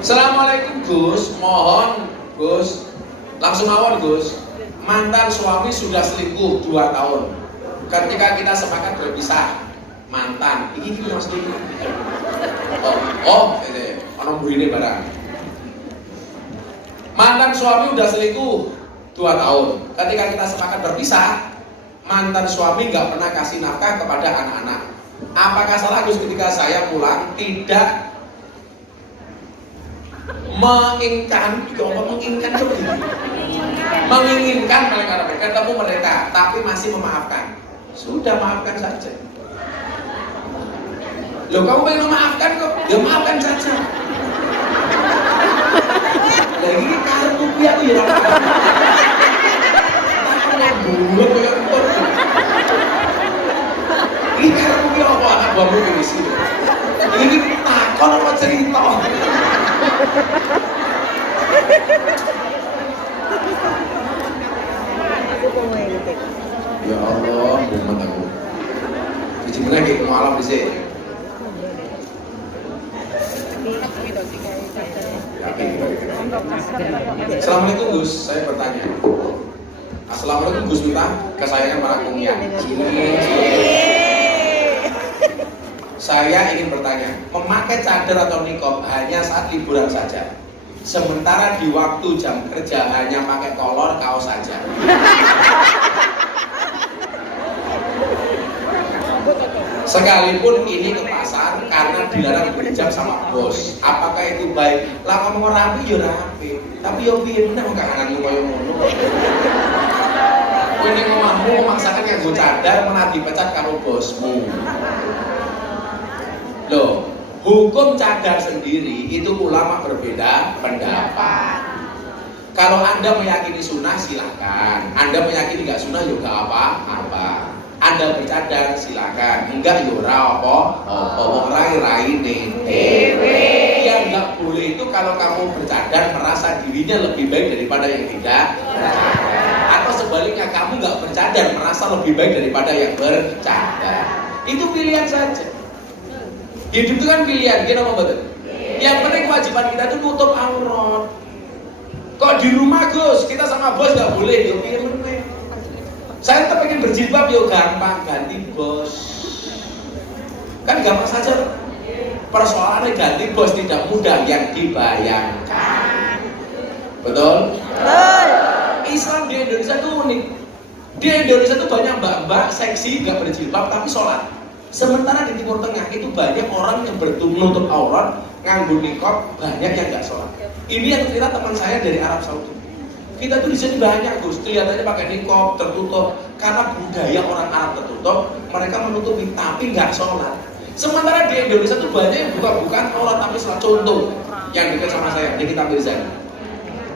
Assalamualaikum Gus, mohon Gus, langsung awal Gus. Mantan suami sudah selingkuh 2 tahun. ketika kita sepakat berpisah, mantan, ini maksudnya. Orang ini barang. Mantan suami udah selingkuh 2 tahun. Ketika kita sepakat berpisah, mantan suami nggak pernah kasih nafkah kepada anak-anak. Apakah salah Gus ketika saya pulang tidak menginginkan mereka ketemu mereka, tapi masih memaafkan? Sudah, maafkan saja. Loh, kamu pengen memaafkan kok? Ya maafkan saja. Nah ini kartu dia tuh ya. Ini kartu dia apa anak buahmu ini sih? Ini takon apa cerita? Ya Allah, bukan aku. Jadi mana kita mau alam di sini? Assalamualaikum Gus, saya bertanya. Assalamualaikum Gus Miftah, kesayangan para kumian. Saya ingin bertanya, memakai cadar atau nikob hanya saat liburan saja, sementara di waktu jam kerja hanya pakai kolor kaos saja. Sekalipun ini ke pasar karena dilarang berhijab sama bos, apakah itu baik? Lah ngomong rapi ya rapi, tapi yo piye meneh kok kangen koyo ngono. Kowe ning omahmu memaksakan nganggo cadar malah dipecat karo bosmu. Loh, hukum cadar sendiri itu ulama berbeda pendapat. Kalau Anda meyakini sunnah silahkan, Anda meyakini nggak sunnah juga apa-apa. Anda bercadar silakan, enggak yura apa rai-raine dewe. Yang enggak boleh itu kalau kamu bercadar merasa dirinya lebih baik daripada yang tidak bercadar, atau sebaliknya kamu enggak bercadar merasa lebih baik daripada yang bercadar. Itu pilihan saja. Hidup itu kan pilihan, kita mau betul. Yang penting kewajiban kita itu nutup aurat. Kok di rumah Gus, kita sama bos nggak boleh, yo pilih meneh. Saya tetap ingin berjilbab, yo gampang ganti bos. Kan gampang saja. Persoalannya ganti bos tidak mudah yang dibayangkan. Betul? Betul. Islam di Indonesia itu unik. Di Indonesia itu banyak mbak-mbak seksi nggak berjilbab tapi sholat. Sementara di Timur Tengah itu banyak orang yang menutup aurat, nganggo niqab, banyak yang nggak sholat. Ini yang cerita teman saya dari Arab Saudi. Kita tuh di sini banyak Gus, kelihatannya pakai niqab tertutup karena budaya orang Arab tertutup, mereka menutupi tapi nggak sholat. Sementara di Indonesia tuh banyak yang buka-bukaan aurat tapi sholat. Contoh yang dekat sama saya, di Kitab Zain.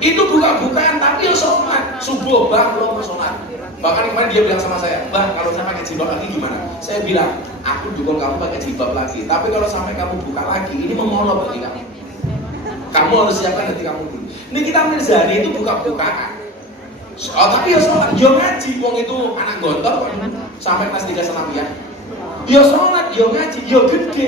Itu buka-bukaan tapi ya sholat. Subuh bang belum mau sholat. Bahkan kemarin dia bilang sama saya, bang kalau saya pakai jilbab lagi gimana? Saya bilang, aku dukung kamu pakai jilbab lagi. Tapi kalau sampai kamu buka lagi, ini memolok bagi kamu. Kamu harus siapkan hati kamu dulu. Ini kita Mirzani itu buka-bukaan. Oh tapi ya sholat, ya ngaji. Wong itu anak gontor kok sampai kelas 3 Sanawiyah. Ya sholat, ya ngaji, ya gede.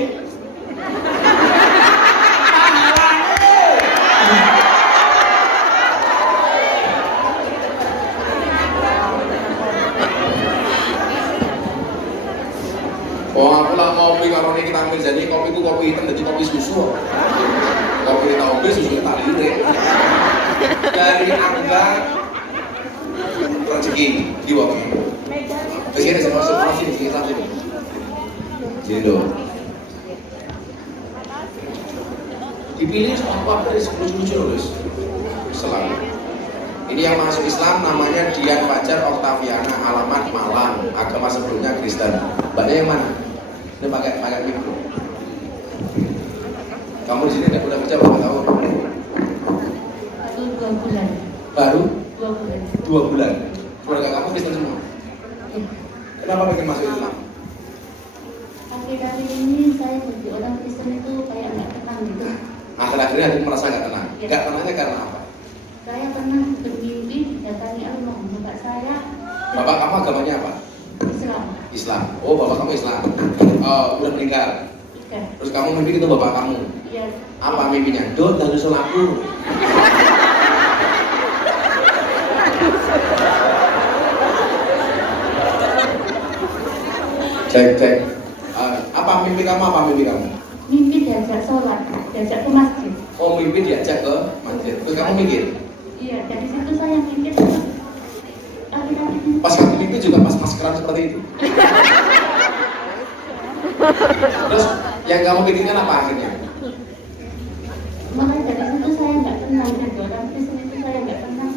Oh aku lah ngopi kalau ini kita Mirzani, kopi ku kopi hitam jadi kopi susu. Kopi tahu susu tak lirik. Dari angka rezeki di waktu ini. Begini saya masuk sini sini. Jadi dong. Dipilih apa dari lucu-lucu nulis. Selalu. Ini yang masuk Islam namanya Dian Fajar Octaviana, alamat Malang, agama sebelumnya Kristen. Mbaknya yang mana? Ini pakai mikro. Kamu di sini udah kerja berapa tahun? Baru 2 bulan. Baru? 2 bulan. 2 bulan. Keluarga kamu Kristen semua? Ya. Kenapa pengen masuk Islam? Akhir-akhir ini saya jadi orang Kristen itu kayak nggak tenang gitu. Akhir-akhir ini aku merasa nggak tenang. Ya. Nggak tenangnya karena apa? Saya pernah bermimpi datangi Allah, bapak saya. Bapak kamu agamanya apa? Islam. Islam. Oh, bapak kamu Islam. Oh, udah meninggal. Ya. Terus kamu mimpi ketemu bapak kamu. Ya. Apa mimpinya? Dot dan usul aku. Cek. Apa mimpi kamu? Mimpi diajak sholat, diajak ke masjid. Oh, mimpi diajak ke masjid. Terus kamu mikir? Iya, dari situ saya mikir kaki-kaki. Pas kamu mimpi juga pas maskeran seperti itu. Terus yang kamu pikirkan apa akhirnya? Makanya dari situ saya nggak tenang gitu. Dan di situ saya nggak tenang.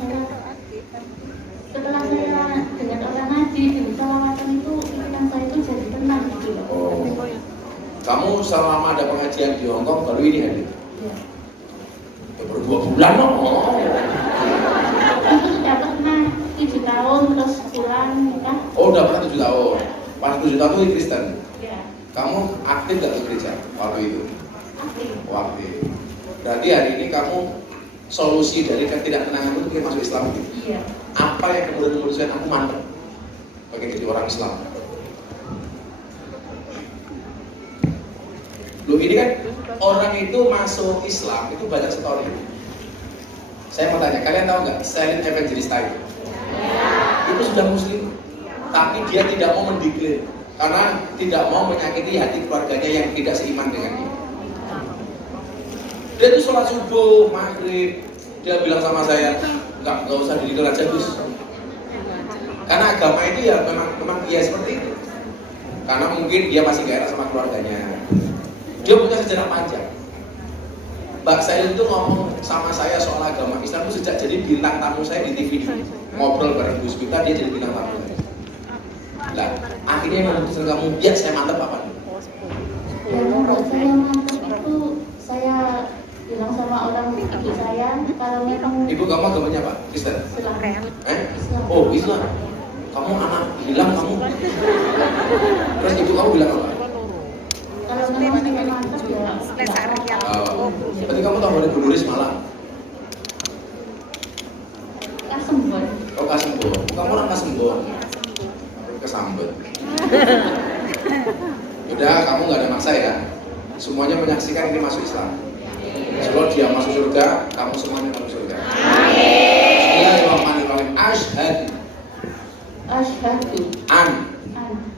Setelah saya dengan orang ngaji di salawatan itu, pikiran saya itu jadi tenang gitu loh. Oh. Kamu selama ada pengajian di Hongkong baru ini hadir? Iya. Ya, baru 2 bulan loh. Itu sudah pernah 7 tahun terus pulang nikah. Oh, udah pernah 7 tahun. Pas 7 tahun itu Kristen. Iya. Kamu aktif gak ke gereja waktu itu? Aktif. Waktu. Berarti hari ini kamu solusi dari ketidaktenangan itu pengen masuk Islam gitu? Iya. Apa yang kemudian memutuskan aku mantep pengen jadi orang Islam? Loh, ini kan orang itu masuk Islam itu banyak story. Saya mau tanya, kalian tahu nggak Saint Evangelist Taib? Itu sudah muslim, tapi dia tidak mau mendeklar karena tidak mau menyakiti hati keluarganya yang tidak seiman dengan dia. Dia tuh sholat subuh, maghrib, dia bilang sama saya, nggak usah dideklar aja Gus. Karena agama itu ya memang dia seperti itu. Karena mungkin dia masih gak enak sama keluarganya. Dia punya sejarah panjang. Mbak saya itu ngomong sama saya soal agama Islam itu sejak jadi bintang tamu saya di TV. Ngobrol bareng Gus Bita, dia jadi bintang tamu saya. Nah, akhirnya yang memutuskan kamu, ya saya mantep apa nih? Yang membuat saya mantap itu saya bilang sama orang ibu saya kalau memang Ibu kamu agamanya apa? Kristen? Islam. Islam. Oh, Islam. Kamu anak hilang kamu. Terus ibu kamu bilang apa? Kalau memang saya mantap ya nggak apa-apa. Berarti kamu tahu ada Bunuris malah. Kasembon. Oh, Kasembon. Kamu orang Kasembon. Kesambet. Udah, kamu nggak ada maksa ya. Semuanya menyaksikan ini masuk Islam. Kalau dia masuk surga, kamu semuanya masuk surga. Bismillahirrahmanirrahim. Asyhadu An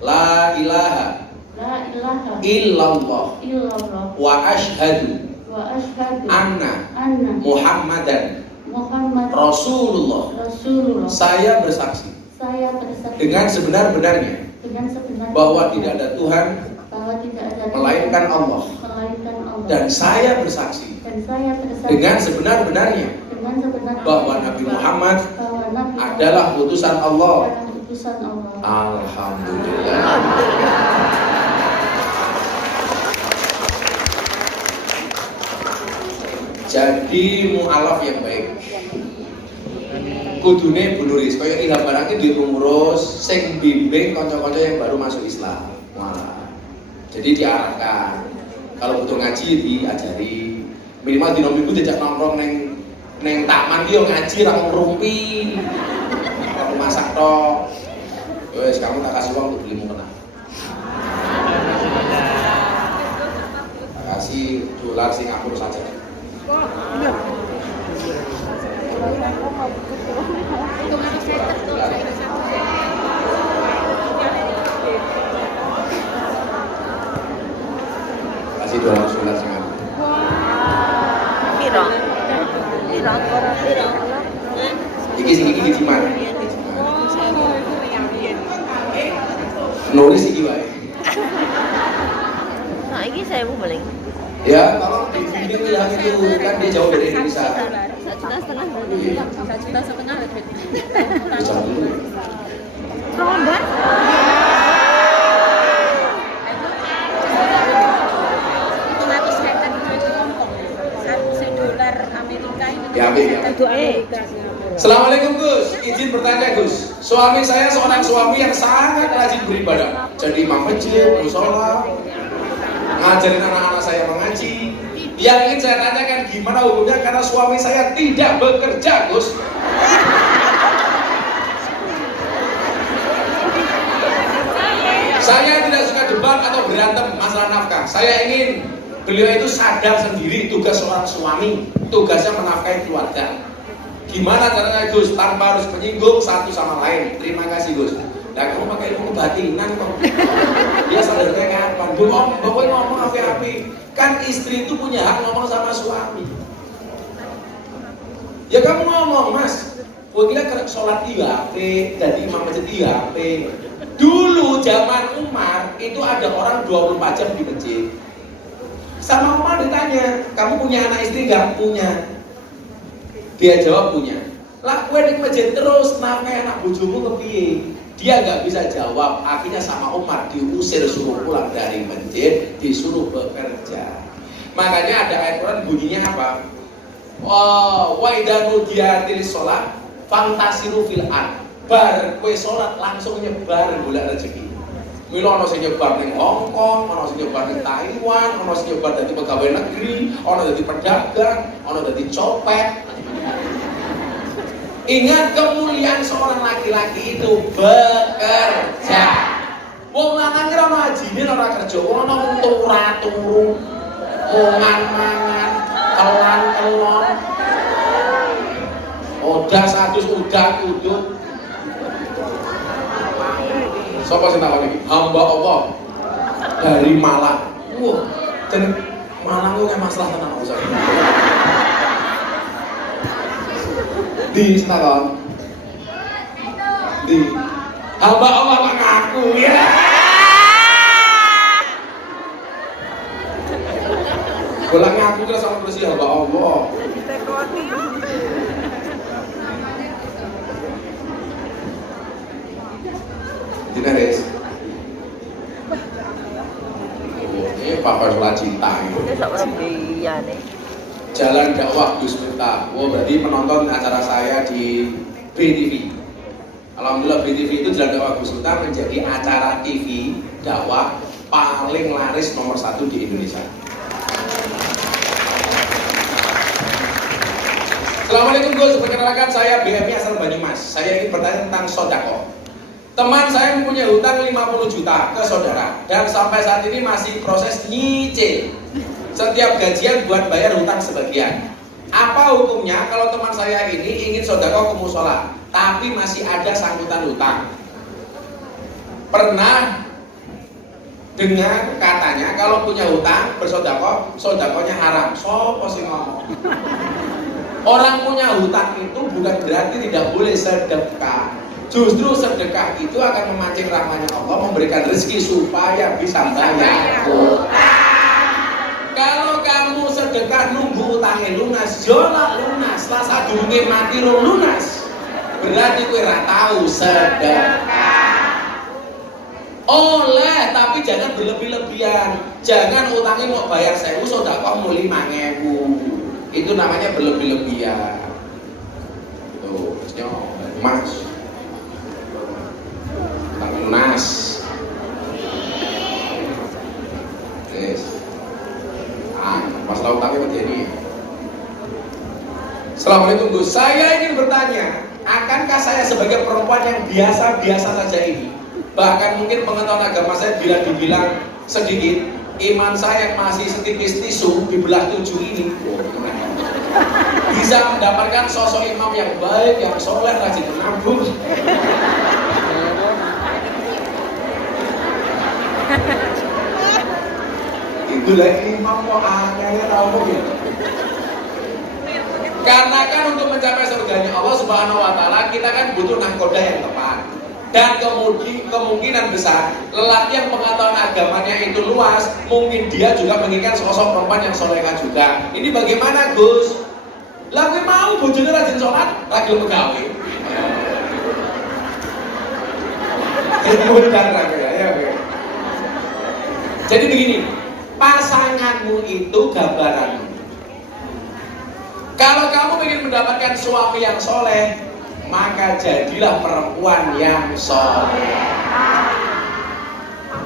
la ilaha la ilaha illallah illallah wa asyhadu wa asyhadu anna anna Muhammadan Muhammad Rasulullah. Rasulullah. Saya bersaksi Saya bersaksi dengan sebenar-benarnya dengan sebenarnya bahwa tidak ada Tuhan bahwa tidak ada melainkan Allah, melainkan Allah. dan saya bersaksi Dan saya bersaksi dengan sebenar-benarnya dengan sebenarnya bahwa Nabi Muhammad bahwa Nabi adalah utusan Allah. adalah utusan Allah. Alhamdulillah. Jadi mu'alaf yang baik. Kudune bunuris, kaya ilham barangnya di pengurus, sing bimbing konco-konco yang baru masuk Islam. Wah. Jadi diarahkan. Kalau butuh ngaji diajari. Minimal di minggu diajak nongkrong neng taman dia ngaji ra ngrumpi. Kalau masak tok. Wes kamu tak kasih uang untuk beli mukena. Kasih dolar Singapura saja. Kasih dolar Singapura. Iki gimana? Nulis iki wae. Nah, ini saya mau beli. Ya, tolong di video yang itu kan dia jauh dari Indonesia. 1,5 juta. Iya. 1,5 juta Jauh dulu. Lomba? $100 Amerika ini. Ya, ya. Amerika. Assalamualaikum Gus, izin bertanya Gus. Suami saya seorang suami yang sangat rajin beribadah. Jadi imam masjid, musola, ngajarin anak-anak saya mengaji. Yang ingin saya tanyakan gimana hukumnya karena suami saya tidak bekerja Gus. Saya tidak suka debat atau berantem masalah nafkah. Saya ingin beliau itu sadar sendiri tugas seorang suami, tugasnya menafkahi keluarga. Gimana caranya Gus tanpa harus menyinggung satu sama lain? Terima kasih Gus. Nah kamu pakai ilmu kebatinan kok. ngomong api-api. Kan istri itu punya hak ngomong sama suami. Ya kamu ngomong, Mas. Gue kira sholat IAP, jadi imam masjid IAP. Dulu zaman Umar itu ada orang 24 jam di masjid. Sama Umar ditanya, kamu punya anak istri gak? Punya. Dia jawab punya. Lah gue di masjid terus, nafkahi anak bojomu kepiye? Dia nggak bisa jawab. Akhirnya sama Umar diusir, suruh pulang dari masjid, disuruh bekerja. Makanya ada ayat Quran bunyinya apa? Wa idza nudiya lis shalah fantasiru fil ard. Bar kowe salat langsung nyebar golek rezeki. Mila ana sing nyebar ning Hong Kong, ana sing nyebar ning Taiwan, ana sing nyebar dadi pegawai negeri, ana dadi pedagang, ana dadi copet. Ingat kemuliaan seorang laki-laki itu bekerja. Wong lanang kira ana ajine ora kerja, wong ana turu-turu, mangan-mangan, kelan-kelon. Udah satu udah udut. Sapa sing takon iki? Hamba Allah dari Malang. Wah, jeneng Malang ku masalah tenan usah. Di Senaron. Di hamba Allah kok ngaku ya. Bola ngaku terus sama terus hamba Allah. Dinares. Ini Papa sholat cinta ini. Ini sok iya nih. Jalan dakwah Gus Miftah. Oh berarti penonton acara saya di BTV. Alhamdulillah BTV itu Jalan dakwah Gus Miftah menjadi acara TV dakwah paling laris nomor 1 di Indonesia. Assalamualaikum Gus, perkenalkan saya BMI asal Banyumas. Saya ingin bertanya tentang sodako. Teman saya mempunyai hutang 50 juta ke saudara dan sampai saat ini masih proses nyicil. Setiap gajian buat bayar hutang sebagian. Apa hukumnya kalau teman saya ini ingin sodako ke musola tapi masih ada sangkutan hutang? Pernah dengar katanya kalau punya hutang bersodako, sodakonya haram. Sopo sing ngomong? Orang punya hutang itu bukan berarti tidak boleh sedekah. Justru sedekah itu akan memancing rahmatnya Allah, memberikan rezeki supaya bisa bayar hutang. Kalau kamu sedekah nunggu utangnya lunas, jola lunas, rasa durunge mati lunas. Berarti kowe ora tahu sedekah. Oleh, tapi jangan berlebih-lebihan. Jangan utangnya mau bayar 1.000, sedekah mau 5.000. Itu namanya berlebih-lebihan. Tuh, Mas. Lunas. Yes. Masalah utangnya begini. Assalamualaikum Gus. Saya ingin bertanya, akankah saya sebagai perempuan yang biasa-biasa saja ini, bahkan mungkin pengetahuan agama saya bila dibilang sedikit, iman saya yang masih setipis tisu di belah 7 ini, bisa mendapatkan sosok imam yang baik, yang soleh, rajin menabung. Itulah imam kok aneh tahu ya. Karena kan untuk mencapai surganya Allah Subhanahu wa taala kita kan butuh nahkoda yang tepat. Dan kemungkinan besar lelaki yang pengetahuan agamanya itu luas, mungkin dia juga menginginkan sosok perempuan yang solehah juga. Ini bagaimana Gus? Lah kowe mau bojone rajin sholat, ra gelem gawe. Jadi begini, pasanganmu itu gambaranmu. Kalau kamu ingin mendapatkan suami yang soleh, maka jadilah perempuan yang soleh.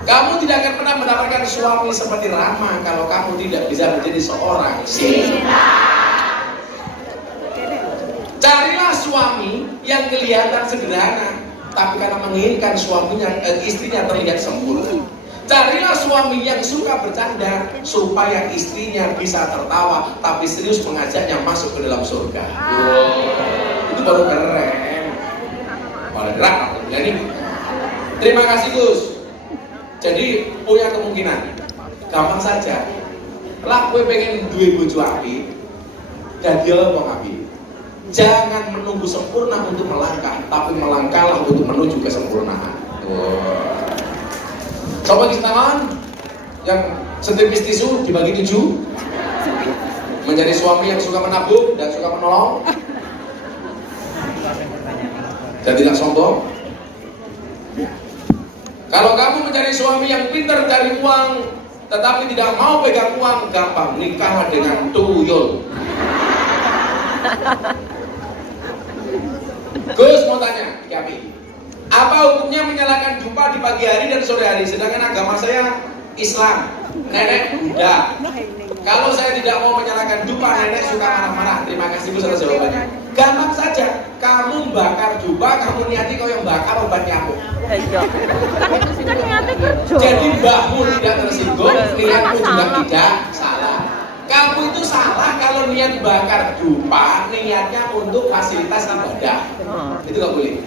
Kamu tidak akan pernah mendapatkan suami seperti Rama kalau kamu tidak bisa menjadi seorang Sinta. Carilah suami yang kelihatan sederhana, tapi karena menginginkan suaminya, istrinya terlihat sempurna. Carilah suami yang suka bercanda supaya istrinya bisa tertawa tapi serius mengajaknya masuk ke dalam surga. Wow, itu baru keren. Paling gerak. Jadi terima kasih Gus. Jadi punya kemungkinan gampang saja. Lah kowe pengen duwe bojo apik, dadi wong apik. Jangan menunggu sempurna untuk melangkah, tapi melangkahlah untuk menuju kesempurnaan. Coba di tangan yang setipis tisu dibagi 7. Menjadi suami yang suka menabung dan suka menolong dan tidak sombong. Kalau kamu mencari suami yang pintar cari uang tetapi tidak mau pegang uang, gampang, nikahlah dengan tuyul. Gus mau tanya, kami, apa hukumnya menyalakan dupa di pagi hari dan sore hari? Sedangkan agama saya Islam, nenek Buddha. Kalau saya tidak mau menyalakan dupa, nenek suka marah-marah. Terima kasih Bu atas jawabannya. Gampang saja, kamu bakar dupa, kamu niati kau yang bakar obat nyamuk. Iya. Kan niatnya kerja. Jadi mbahmu tidak tersinggung, niatmu juga tidak salah. Kamu itu salah kalau niat bakar dupa, niatnya untuk fasilitas ibadah. Itu gak boleh.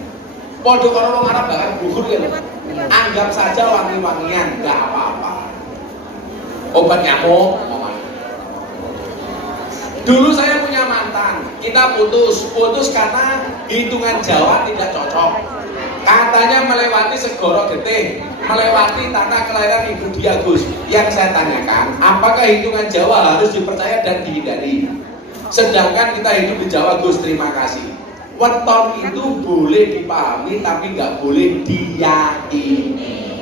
Podo kalau orang Arab bakar bubur kan, anggap saja wangi-wangian, gak apa-apa. Obat nyamuk. Dulu saya punya mantan, kita putus karena hitungan Jawa tidak cocok. Katanya melewati Segoro Getih, melewati tanah kelahiran ibu dia Gus. Yang saya tanyakan, apakah hitungan Jawa harus dipercaya dan dihindari? Sedangkan kita hidup di Jawa Gus, terima kasih. Weton itu boleh dipahami tapi nggak boleh diyakini.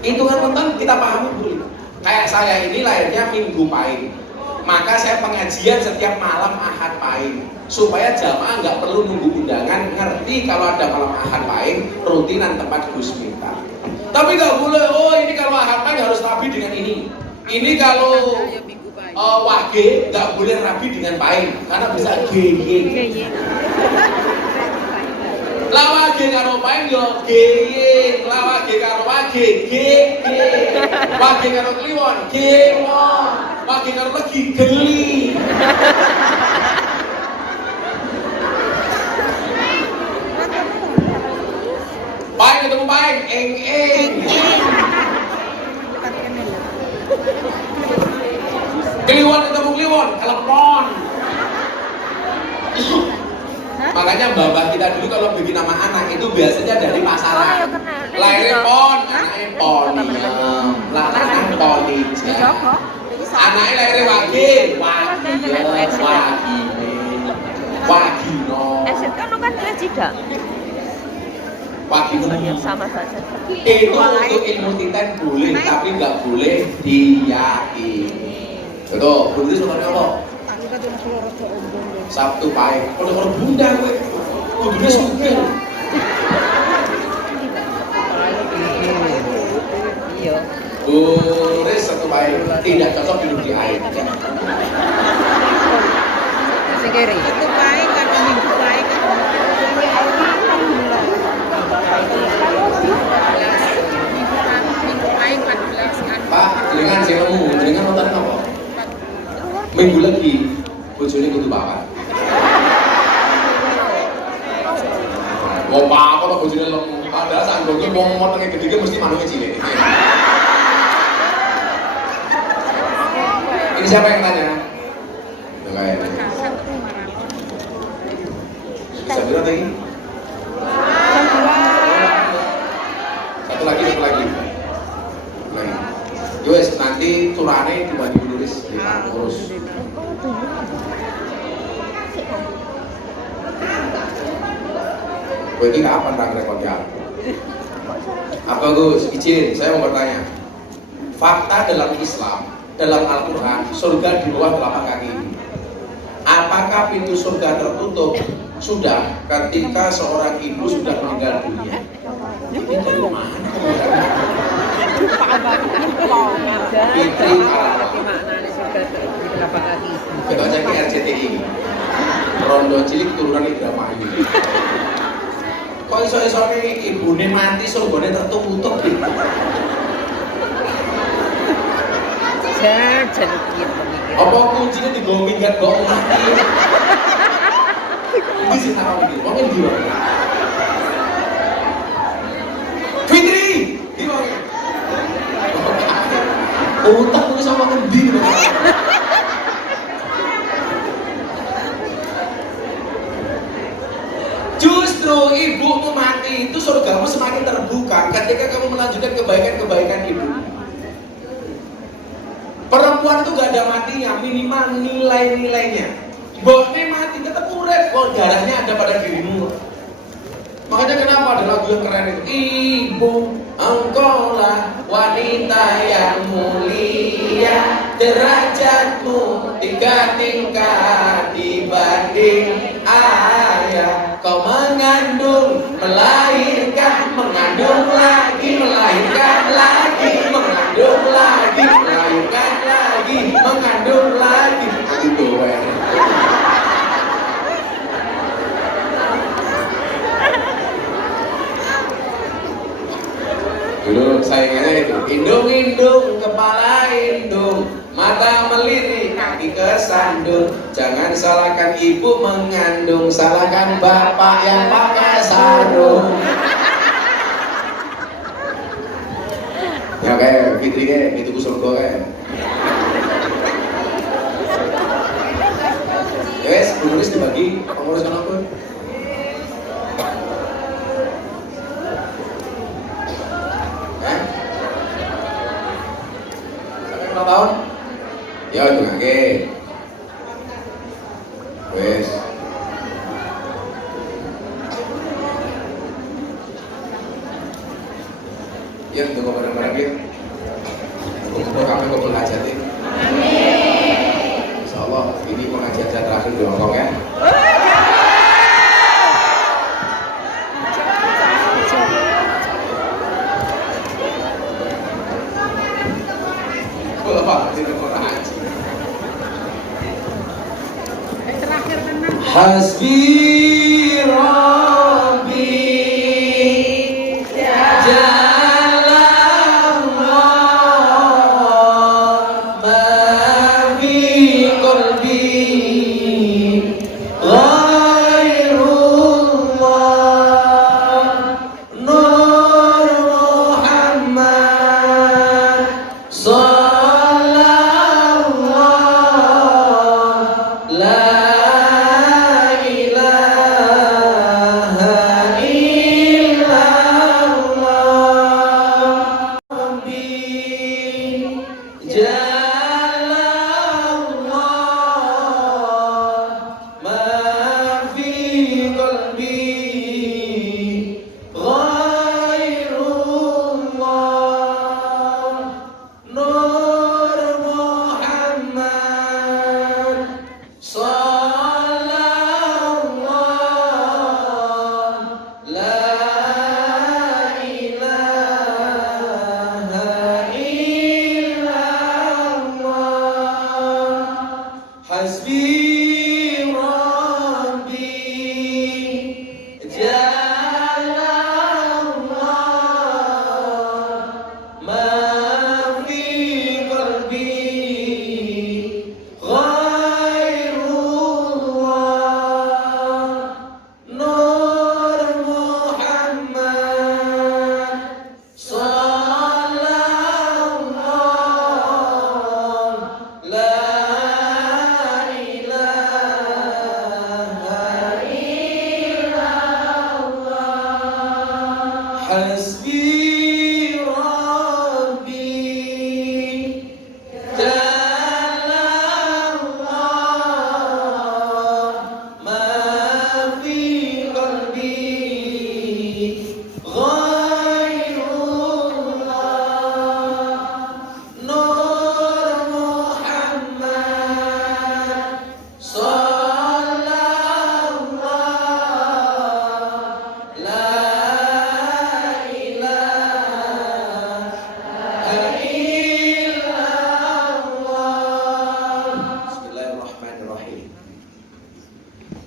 Hitungan weton kita pahami boleh. Kayak saya ini lahirnya Minggu Pahing, maka saya pengajian setiap malam Ahad Pahing supaya jamaah nggak perlu nunggu undangan, ngerti kalau ada malam Ahad Pahing rutinan tempat Gus Miftah. Tapi nggak boleh, oh ini kalau Ahad Pahing harus rabi dengan ini kalau wage nggak boleh rabi dengan Pahing karena bisa geye. Lawage karo Pahing yo geye, lawage karo wage gege, wage karo kliwon gewon, wage karo legi geli. Pahing ketemu Pahing, eng. Kliwon ketemu kliwon, kelepon. Makanya mbak kita dulu kalau bikin nama anak itu biasanya dari pasaran. Lahirnya pon, anaknya poni, lanang poni. Anaknya lahirnya wagino. Kan kan jelas tidak. Wagino Sama saja. itu untuk ilmu titen boleh, tapi nggak boleh diyakini. Betul, betul sebenarnya apa? Sabtu Pahing, kalau bunda gue, kudunya sugih. Iya. Boris Sabtu Pahing tidak cocok hidup di air. Segeri. Itu baik karena Minggu baik. Minggu baik 14 kan. Pak, dengan silemu, dengan nonton apa? Minggu lagi, bojone kudu bapak. Wong apa kok bojone lemu? Padahal sanggungnya wong motongnya gede mesti manungnya cilik. Ini siapa yang tanya? Kayak bisa bilang lagi? Satu lagi. Yowes, nanti turane dibagi tulis di urus. Ini kapan tang rekodnya? Apa Gus? Izin, saya mau bertanya. Fakta dalam Islam, dalam Al-Quran, surga di bawah telapak kaki. Apakah pintu surga tertutup? Sudah ketika seorang ibu sudah meninggal dunia. Ini dari mana? Fitri kita cek ke RCTI Rondo Cilik turunan Indramayu. Kok iso-iso ibune mati surgane tertutup gitu. Jangan gitu. Apa kuncinya digawa minggat kok mati? Ini sih tahu iki. Wong iki wae. Fitri, iki wae. Utang itu sama kendi. Justru ibumu mati itu surgamu semakin terbuka ketika kamu melanjutkan kebaikan-kebaikan ibu. Perempuan itu gak ada matinya, minimal nilai-nilainya. Boknya mati tetap urip, kok darahnya ada pada dirimu. Makanya kenapa ada lagu yang keren itu? Ibu, engkaulah wanita yang mulia, derajatmu 3 tingkat dibanding ayah. Kau mengandung, melahirkan, mengandung lagi, melahirkan lagi, mengandung lagi, melahirkan lagi, mengandung lagi. Itu dulu saingannya itu indung-indung, kepala indung, mata melirik, kaki kesandung. Jangan salahkan ibu mengandung, salahkan bapak yang pakai sarung. Ya kayak Fitri kayak gitu surga kayak. Yes, pengurus dibagi, pengurus kan apa? Tahun? Ya itu ngake. Wes. Ya tunggu barang-barang ya. Tunggu kami kau belajar ini. Insya Allah ini pengajian saya terakhir di Hongkong ya. Hasbi Rabbi Jalallah ma fi qalbi ghairullah Nur Muhammad sallallahu la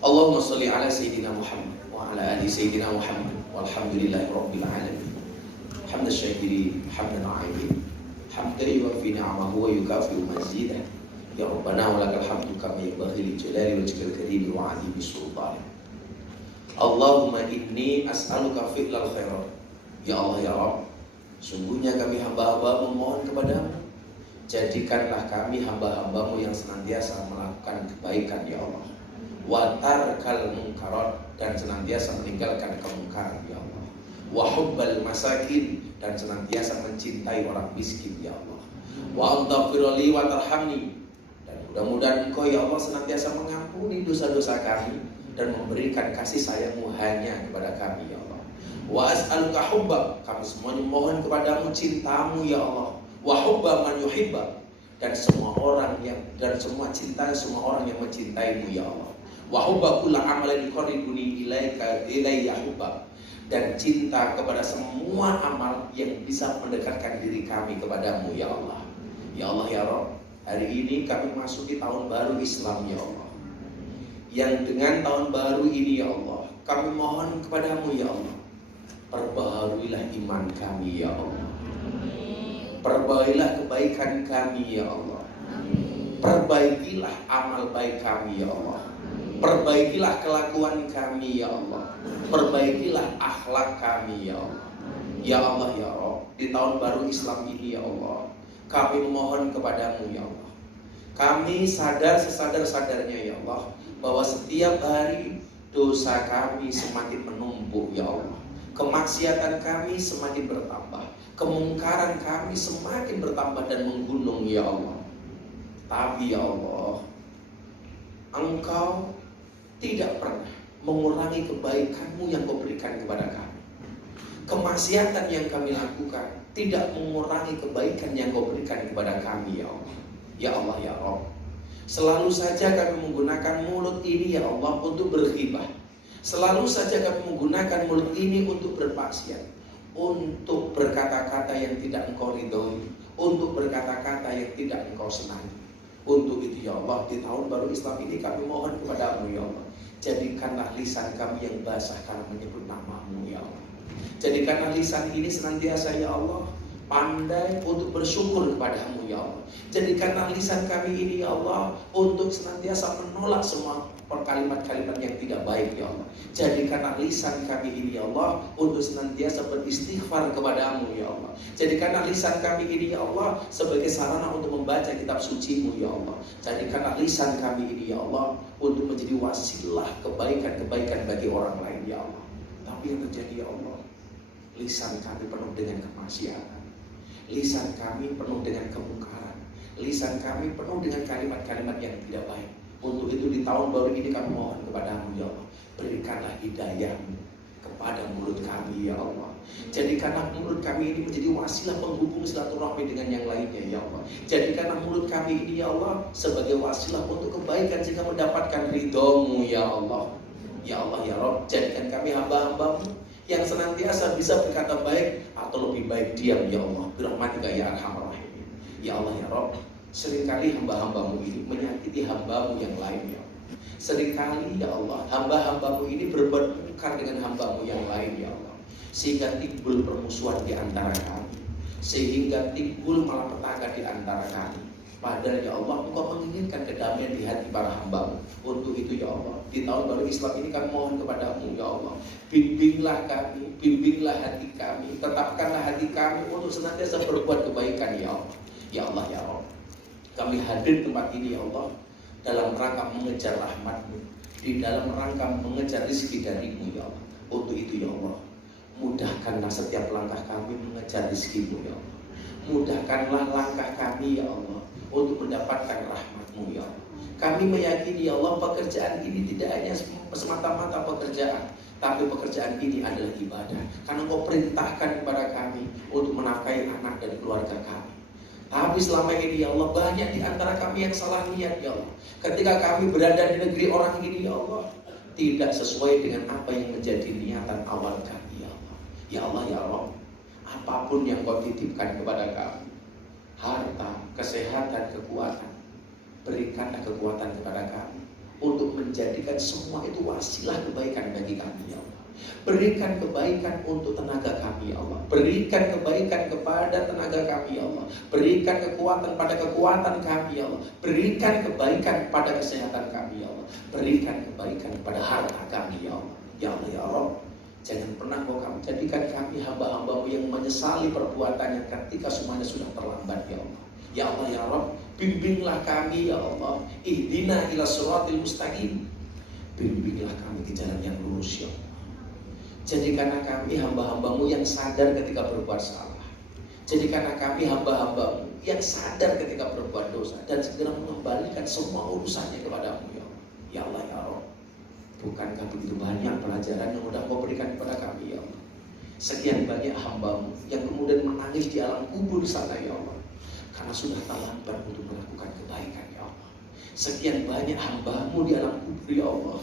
Allahumma sholli ala Sayyidina Muhammad wa ala ali Sayyidina Muhammad walhamdulillahi rabbil alamin. Hamdan syakirin, hamdan a'ibin, hamdan yuwafi ni'amahu wa yukafi'u mazidah. Ya Rabbana wa lakal hamdu kama yanbaghi li jalali wajhikal karim wa 'azimi sultanik. Allahumma inni as'aluka fi'lal khairat. Ya Allah ya Rabb, sungguhnya kami hamba-hamba memohon kepadamu Jadikanlah kami hamba-hambamu yang senantiasa melakukan kebaikan ya Allah. Wa tarkal munkarat, dan senantiasa meninggalkan kemungkaran ya Allah. Wa hubbal masakin, dan senantiasa mencintai orang miskin ya Allah. Wa antaghfirli wa tarhamni, dan mudah-mudahan Engkau ya Allah senantiasa mengampuni dosa-dosa kami dan memberikan kasih sayang-Mu hanya kepada kami ya Allah. Wa as'aluka hubbak, kami semuanya mohon kepadamu cintamu ya Allah. Wa hubba man yuhibba, dan semua orang yang cinta semua orang yang mencintaimu ya Allah. Wa hubba kulla amalin yuqarribuni ilayya hubba, dan cinta kepada semua amal yang bisa mendekatkan diri kami kepadamu ya Allah. Ya Allah ya Rabb, hari ini kami masuki tahun baru Islam ya Allah. Yang dengan tahun baru ini ya Allah, kami mohon kepadamu ya Allah, perbaharuilah iman kami ya Allah. Perbaikilah kebaikan kami ya Allah. Perbaikilah amal baik kami ya Allah. Perbaikilah kelakuan kami ya Allah. Perbaikilah akhlak kami ya Allah. Ya Allah ya Rabb, di tahun baru Islam ini ya Allah, kami mohon kepadamu ya Allah. Kami sadar sesadar-sadarnya ya Allah, bahwa setiap hari dosa kami semakin menumpuk ya Allah. Kemaksiatan kami semakin bertambah, kemungkaran kami semakin bertambah dan menggunung ya Allah. Tapi ya Allah, Engkau tidak pernah mengurangi kebaikan-Mu yang Kau berikan kepada kami. Kemaksiatan yang kami lakukan tidak mengurangi kebaikan yang Kau berikan kepada kami ya Allah. Ya Allah ya Rabb, selalu saja kami menggunakan mulut ini ya Allah untuk berghibah. Selalu saja kami menggunakan mulut ini untuk bermaksiat, untuk berkata-kata yang tidak Engkau ridhoi, untuk berkata-kata yang tidak Engkau senangi. Untuk itu ya Allah, di tahun baru Islam ini kami mohon kepadamu ya Allah, jadikanlah lisan kami yang basah karena menyebut nama-Mu ya Allah. Jadikanlah lisan ini senantiasa ya Allah pandai untuk bersyukur kepadamu ya Allah. Jadikanlah lisan kami ini ya Allah untuk senantiasa menolak semua kalimat-kalimat yang tidak baik ya Allah. Jadikanlah lisan kami ini ya Allah untuk senantiasa beristighfar kepadamu ya Allah. Jadikanlah lisan kami ini ya Allah sebagai sarana untuk membaca kitab suci-Mu ya Allah. Jadikanlah lisan kami ini ya Allah untuk menjadi wasilah kebaikan-kebaikan bagi orang lain ya Allah. Tapi yang terjadi ya Allah, lisan kami penuh dengan kemaksiatan, lisan kami penuh dengan kemungkaran, lisan kami penuh dengan kalimat-kalimat yang tidak baik. Untuk itu di tahun baru ini kami mohon kepadamu ya Allah, berikanlah hidayah-Mu kepada mulut kami ya Allah. Jadikanlah mulut kami ini menjadi wasilah penghubung silaturahmi dengan yang lainnya ya Allah. Jadikanlah mulut kami ini ya Allah sebagai wasilah untuk kebaikan jika mendapatkan ridho-Mu ya Allah. Ya Allah ya Rabb, jadikan kami hamba-hamba-Mu yang senantiasa bisa berkata baik atau lebih baik diam ya Allah. Birahmatika ya arhamar rahimin. Ya Allah ya Rabb, seringkali hamba-hamba-Mu ini menyakiti hamba-Mu yang lain ya Allah. Seringkali ya Allah, hamba-hamba-Mu ini berbuat mungkar dengan hamba-Mu yang lain ya Allah, sehingga timbul permusuhan di antara kami, sehingga timbul malapetaka di antara kami. Padahal ya Allah, Engkau menginginkan kedamaian di hati para hamba-Mu. Untuk itu ya Allah, di tahun baru Islam ini kami mohon kepadamu ya Allah, bimbinglah kami, bimbinglah hati kami, tetapkanlah hati kami untuk senantiasa berbuat kebaikan ya Allah. Ya Allah ya Rabb, kami hadir tempat ini ya Allah dalam rangka mengejar rahmat-Mu, di dalam rangka mengejar rezeki dari-Mu ya Allah. Untuk itu ya Allah, mudahkanlah setiap langkah kami mengejar rezeki-Mu ya Allah. Mudahkanlah langkah kami ya Allah untuk mendapatkan rahmat-Mu ya Allah. Kami meyakini ya Allah, pekerjaan ini tidak hanya semata-mata pekerjaan, tapi pekerjaan ini adalah ibadah, karena Engkau perintahkan kepada kami untuk menafkahi anak dan keluarga kami. Tapi selama ini ya Allah, banyak di antara kami yang salah niat ya Allah. Ketika kami berada di negeri orang ini ya Allah, tidak sesuai dengan apa yang menjadi niatan awal kami ya Allah. Ya Allah ya Rabb, apapun yang Kau titipkan kepada kami, harta, kesehatan, kekuatan, berikanlah kekuatan kepada kami untuk menjadikan semua itu wasilah kebaikan bagi kami ya Allah. Berikan kebaikan untuk tenaga kami ya Allah. Berikan kebaikan kepada tenaga kami ya Allah. Berikan kekuatan pada kekuatan kami ya Allah. Berikan kebaikan pada kesehatan kami ya Allah. Berikan kebaikan pada harta kami ya Allah. Ya Allah ya Rabb, jangan pernah Kau jadikan kami hamba-hamba-Mu yang menyesali perbuatannya ketika semuanya sudah terlambat ya Allah. Ya Allah ya Rabb, bimbinglah kami ya Allah. Ihdina ila siratil mustaqim. Bimbinglah kami ke jalan yang lurus ya Allah. Jadikanlah kami hamba-hambamu yang sadar ketika berbuat salah. Jadikanlah kami hamba-hambamu yang sadar ketika berbuat dosa dan segera mengembalikan semua urusannya kepadamu ya Allah. Ya Allah ya Rabb, bukankah begitu banyak pelajaran yang sudah Kau berikan kepada kami ya Allah. Sekian banyak hambamu yang kemudian menangis di alam kubur sana ya Allah, karena sudah terlambat untuk melakukan kebaikan ya Allah. Sekian banyak hambamu di alam kubur ya Allah,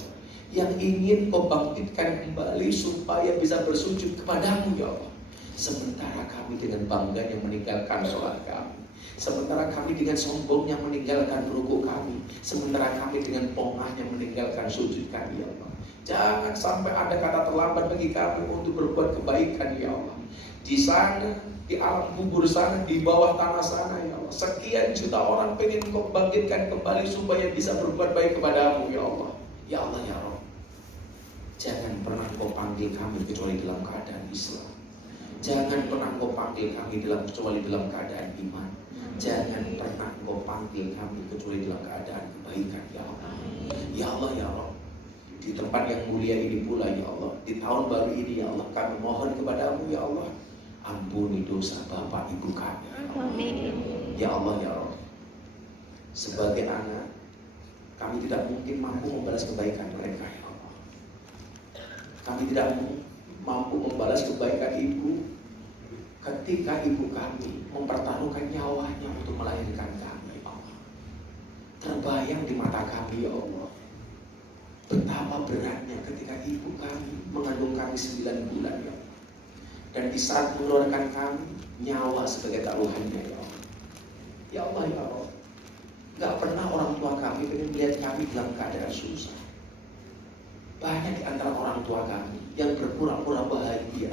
yang ingin Kau bangkitkan kembali supaya bisa bersujud kepadamu ya Allah. Sementara kami dengan bangganya meninggalkan sholat kami, sementara kami dengan sombongnya meninggalkan rukuk kami, sementara kami dengan pongahnya meninggalkan sujud kami ya Allah. Jangan sampai ada kata terlambat bagi kami untuk berbuat kebaikan ya Allah. Di sana, di alam kubur sana, di bawah tanah sana ya Allah, sekian juta orang pengen Kau bangkitkan kembali supaya bisa berbuat baik kepadamu ya Allah. Ya Allah ya Rabb, jangan pernah Kau panggil kami kecuali dalam keadaan Islam. Jangan pernah Kau panggil kami kecuali dalam keadaan iman. Jangan pernah Kau panggil kami kecuali dalam keadaan kebaikan ya Allah. Ya Allah ya Rabb, di tempat yang mulia ini pula ya Allah, di tahun baru ini ya Allah, kami mohon kepadamu ya Allah, ampuni dosa bapak ibu kami ya Allah. Ya Allah ya Rabb, sebagai anak kami tidak mungkin mampu membalas kebaikan mereka ya Allah. Kami tidak mampu membalas kebaikan ibu ketika ibu kami mempertaruhkan nyawanya untuk melahirkan kami ya Allah. Terbayang di mata kami ya Allah, betapa beratnya ketika ibu kami mengandung kami 9 bulan ya Allah. Dan di saat mengeluarkan kami, nyawa sebagai taruhannya ya Allah. Ya Allah ya Allah, gak pernah orang tua kami ingin melihat kami dalam keadaan susah. Banyak di antara orang tua kami yang berpura-pura bahagia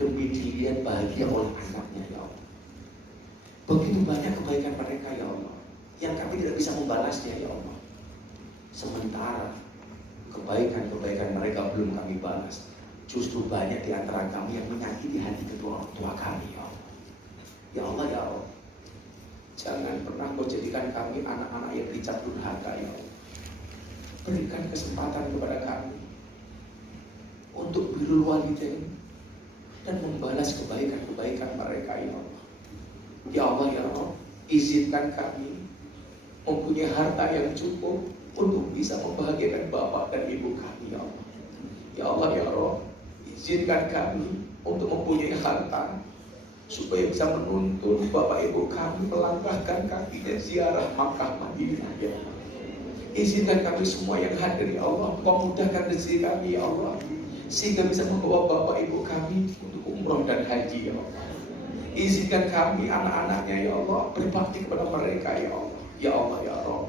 demi dilihat bahagia oleh anaknya ya Allah. Begitu banyak kebaikan mereka ya Allah, yang kami tidak bisa membalasnya ya Allah. Sementara kebaikan-kebaikan mereka belum kami balas, justru banyak di antara kami yang menyakiti hati kedua orang tua kami ya Allah. Ya Allah ya Allah, jangan pernah Kau jadikan kami anak-anak yang dicap durhaka ya Allah. Berikan kesempatan kepada kami untuk birrul walidain dan membalas kebaikan-kebaikan mereka ya Allah. Ya Allah ya Allah, izinkan kami mempunyai harta yang cukup untuk bisa membahagiakan bapak dan ibu kami ya Allah. Ya Allah ya Allah, izinkan kami untuk mempunyai harta supaya bisa menuntun bapak ibu kami melangkahkan kakinya ziarah Makkah Madinah ya Allah. Izinkan kami semua yang hadir ya Allah, Kau mudahkan rezeki kami ya Allah, sehingga bisa membawa bapak ibu kami untuk umroh dan haji ya Allah. Izinkan kami anak-anaknya ya Allah berbakti kepada mereka ya Allah. Ya Allah ya Rabb,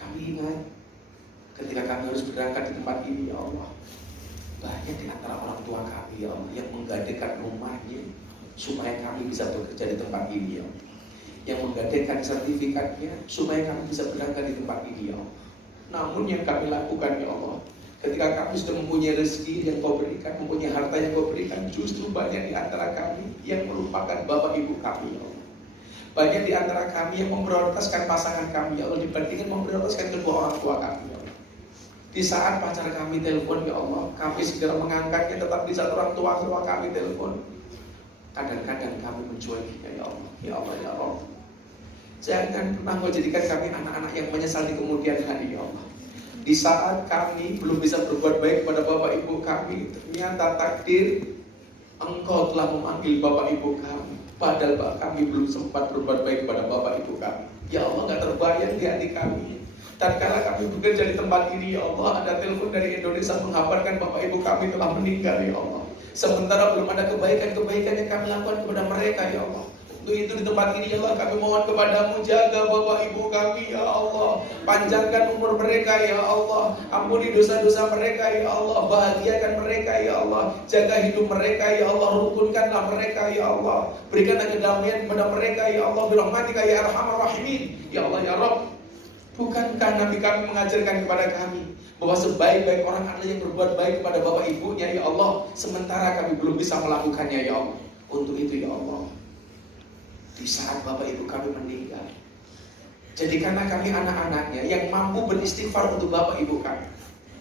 kami ingat ketika kami harus berangkat di tempat ini ya Allah, banyak di antara orang tua kami ya Allah yang menggadaikan rumahnya supaya kami bisa bekerja di tempat ini ya Allah, yang menggadaikan sertifikatnya supaya kami bisa berangkat di tempat ini ya Allah. Namun yang kami lakukan ya Allah, ketika kami sudah mempunyai rezeki yang Kau berikan, mempunyai harta yang Kau berikan, justru banyak di antara kami yang melupakan bapak ibu kami ya Allah. Banyak di antara kami yang memprioritaskan pasangan kami ya Allah dibandingkan memprioritaskan kedua orang tua kami ya Allah. Di saat pacar kami telepon ya Allah, kami segera mengangkatnya, tetap di saat orang tua kami telepon, kadang-kadang kami mencuekinya ya Allah. Ya Allah ya Allah, jangan pernah Kau jadikan kami anak-anak yang menyesal di kemudian hari ya Allah. Di saat kami belum bisa berbuat baik kepada bapak ibu kami, ternyata takdir Engkau telah memanggil bapak ibu kami, padahal kami belum sempat berbuat baik kepada bapak ibu kami. Ya Allah, gak terbayang di hati kami tatkala kami bekerja di tempat ini ya Allah, ada telepon dari Indonesia menghabarkan bapak ibu kami telah meninggal ya Allah. Sementara belum ada kebaikan-kebaikan yang kami lakukan kepada mereka ya Allah. Untuk itu di tempat ini ya Allah, kami mohon kepadamu, jaga bapak ibu kami ya Allah, panjangkan umur mereka ya Allah, ampuni dosa-dosa mereka ya Allah, bahagiakan mereka ya Allah, jaga hidup mereka ya Allah, rukunkanlah mereka ya Allah, berikanlah kedamaian kepada mereka ya Allah, birahmatika ya arhamar rahimin. Ya Allah ya Rabb, bukankah Nabi kami mengajarkan kepada kami bahwa sebaik-baik orang adalah yang berbuat baik kepada bapak ibunya ya Allah, sementara kami belum bisa melakukannya ya Allah. Untuk itu ya Allah, di saat Bapak Ibu kami meninggal. Jadikanlah kami anak-anaknya yang mampu beristighfar untuk Bapak Ibu kami.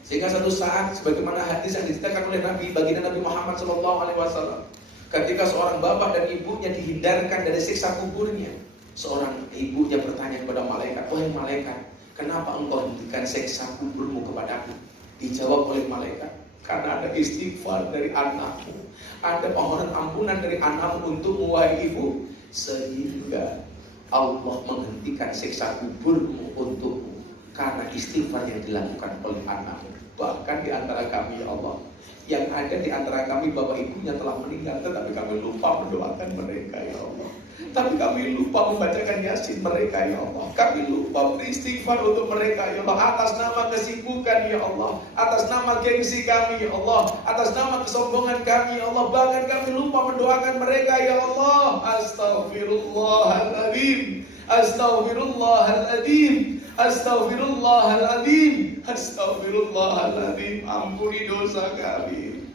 Sehingga satu saat, sebagaimana hadis yang diceritakan oleh Nabi, baginda Nabi Muhammad SAW, ketika seorang bapak dan ibunya dihindarkan dari siksa kuburnya, seorang ibunya bertanya kepada malaikat, "Wahai malaikat, kenapa engkau hentikan siksa kuburmu kepadaku?" Dijawab oleh malaikat, "Karena ada istighfar dari anakmu, ada permohonan ampunan dari anakmu untukmu, wahai ibu, sehingga Allah menghentikan siksa kuburmu untukmu karena istighfar yang dilakukan oleh anakmu." Bahkan di antara kami, ya Allah, yang ada di antara kami bapak ibunya telah meninggal, tetapi kami lupa mendoakan mereka, ya Allah. Tapi kami lupa membacakan Yasin mereka, ya Allah. Kami lupa beristighfar untuk mereka, ya Allah, atas nama kesibukan, ya Allah, atas nama gengsi kami, ya Allah, atas nama kesombongan kami, ya Allah. Bahkan kami lupa mendoakan mereka, ya Allah. Astaghfirullahaladzim, astaghfirullahaladzim, astaghfirullahaladzim, astaghfirullahaladzim. Ampuni dosa kami,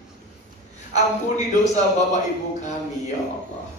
ampuni dosa bapak ibu kami, ya Allah.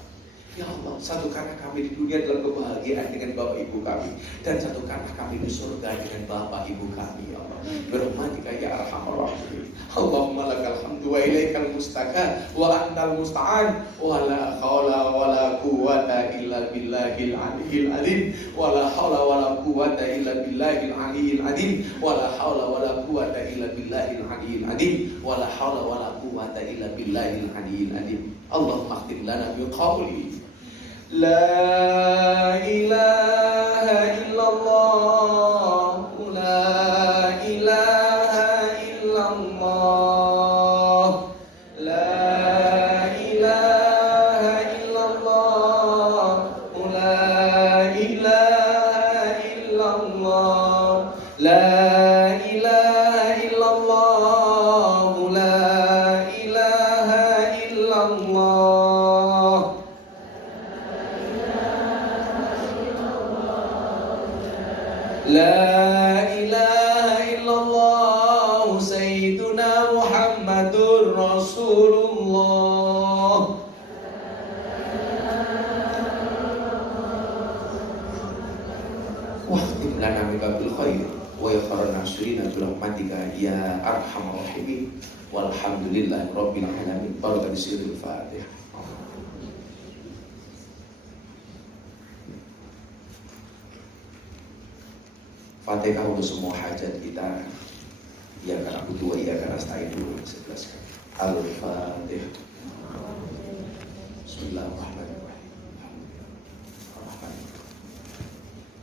Ya Allah, satukanlah kami di dunia dalam kebahagiaan dengan bapak ibu kami, dan satukanlah kami di surga dengan bapak ibu kami, ya Allah. Birahmatika ya arhamar rahimin. Allahumma lakal hamdu wa ilaikal mustaka wa antal musta'an wa la haula wa la quwwata illa billahil aliyyil azim wa la haula wa la quwwata illa billahil aliyyil azim wa la haula wa la quwwata illa billahil aliyyil azim wa la haula wa la quwwata illa billahil aliyyil azim. Allahumma khtim lana bi qawli la ilaha illallah, la ilaha illallah, la ilaha illallah, la ilaha illallah, la ilaha illallah, la ilaha illallah. La ilaha illallah Sayyiduna Muhammadur Rasulullah. Wahtim lana bika bil khair wa yakharna syurina birahmatika ya arhamar rahimin. Walhamdulillahi rabbil alamin. Barakatuh sirrul Fatihah. Fatihah untuk semua hajat kita. Ya karena butuh, ya karena nasta'in dulu. Sebelas kali. Al-Fatihah. Bismillahirrahmanirrahim.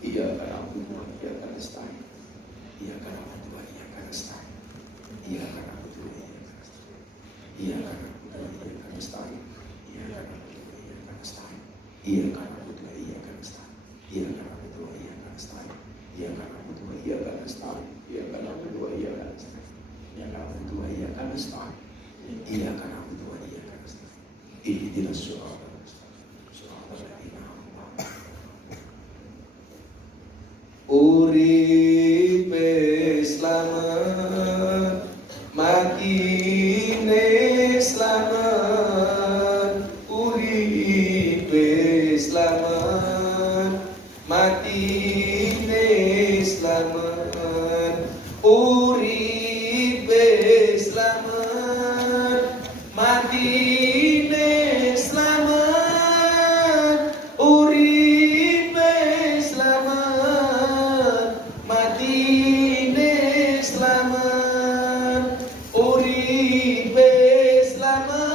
Iya karena butuh, ya karena nasta'in. Iya karena butuh, ya karena nasta'in. Iya karena butuh, ya karena nasta'in. Iya karena butuh, ya karena nasta'in. Iya karena butuh, ya karena nasta'in. Iya karena butuh, ya karena nasta'in. Iya karena butuh, ya karena nasta'in. Ya karena butuh iya kan nasta'in. Ya karena butuh iya kan nasta'in. Ya karena butuh iya kan nasta'in. Ya karena butuh iya kan nasta'in. Ihdinas siratal mustaqim. Siratal ladzina an'amta 'alaihim. Uripe selamat, matine selamat. Uripe selamat, matine selamat. Uripe selamat, matine selamat. Uripe selamat, matine selamat. Uripe selamat,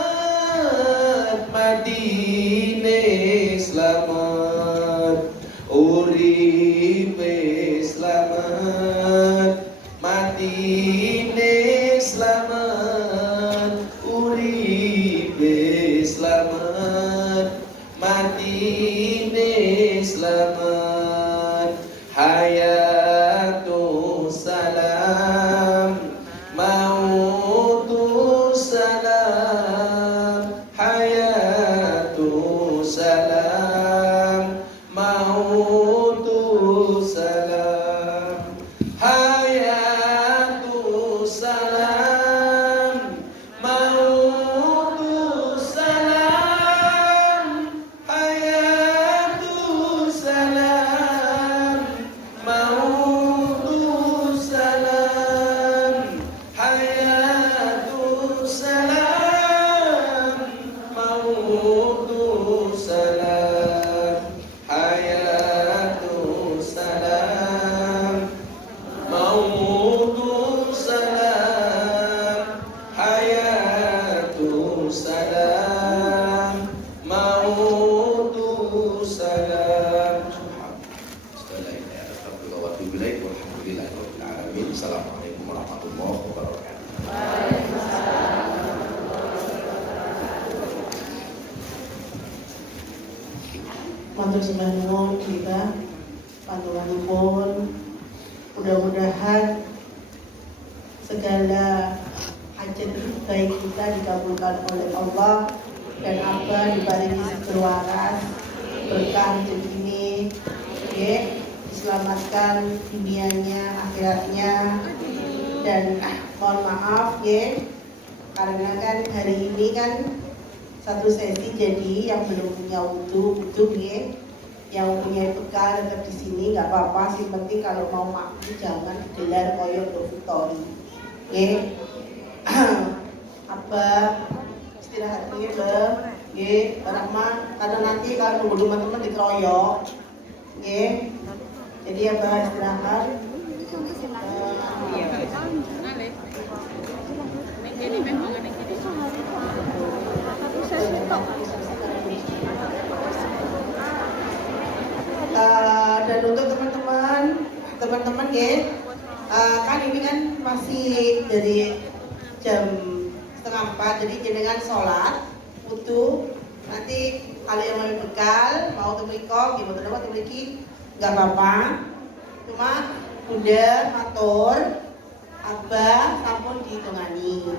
matine selamat. Uripe selamat, matine selamat. Uripe selamat, matine selamat. Hayatu salam, mautu salam. Hayatu salam, mautu salam. Hayatu salam, mautu salam. Hayatu Waalaikumsalam. Assalamualaikum warahmatullahi wabarakatuh. Matur sembah nuwun kita panjenenganipun, mudah-mudahan segala hajat baik kita dikabulkan oleh Allah dan Abah diparingi rezeki waras, berkah rezeki ini, diselamatkan dunianya, akhiratnya, dan mohon maaf karena kan hari ini kan satu sesi, jadi yang belum punya wudhu yang punya bekal tetap di sini nggak apa-apa, sih penting kalau mau makan jangan digelar koyok dormitory. Apa istirahat dulu Rahma, karena nanti kalau nunggu teman-teman dikeroyok, jadi apa istirahat. Dan untuk teman-teman kan ini kan masih dari jam 3:30, jadi jenengan sholat wudu, nanti kalau yang mau bekal mau ke mriko gimana dapat memiliki nggak apa-apa, cuma bunda matur Abah sampun ditungani.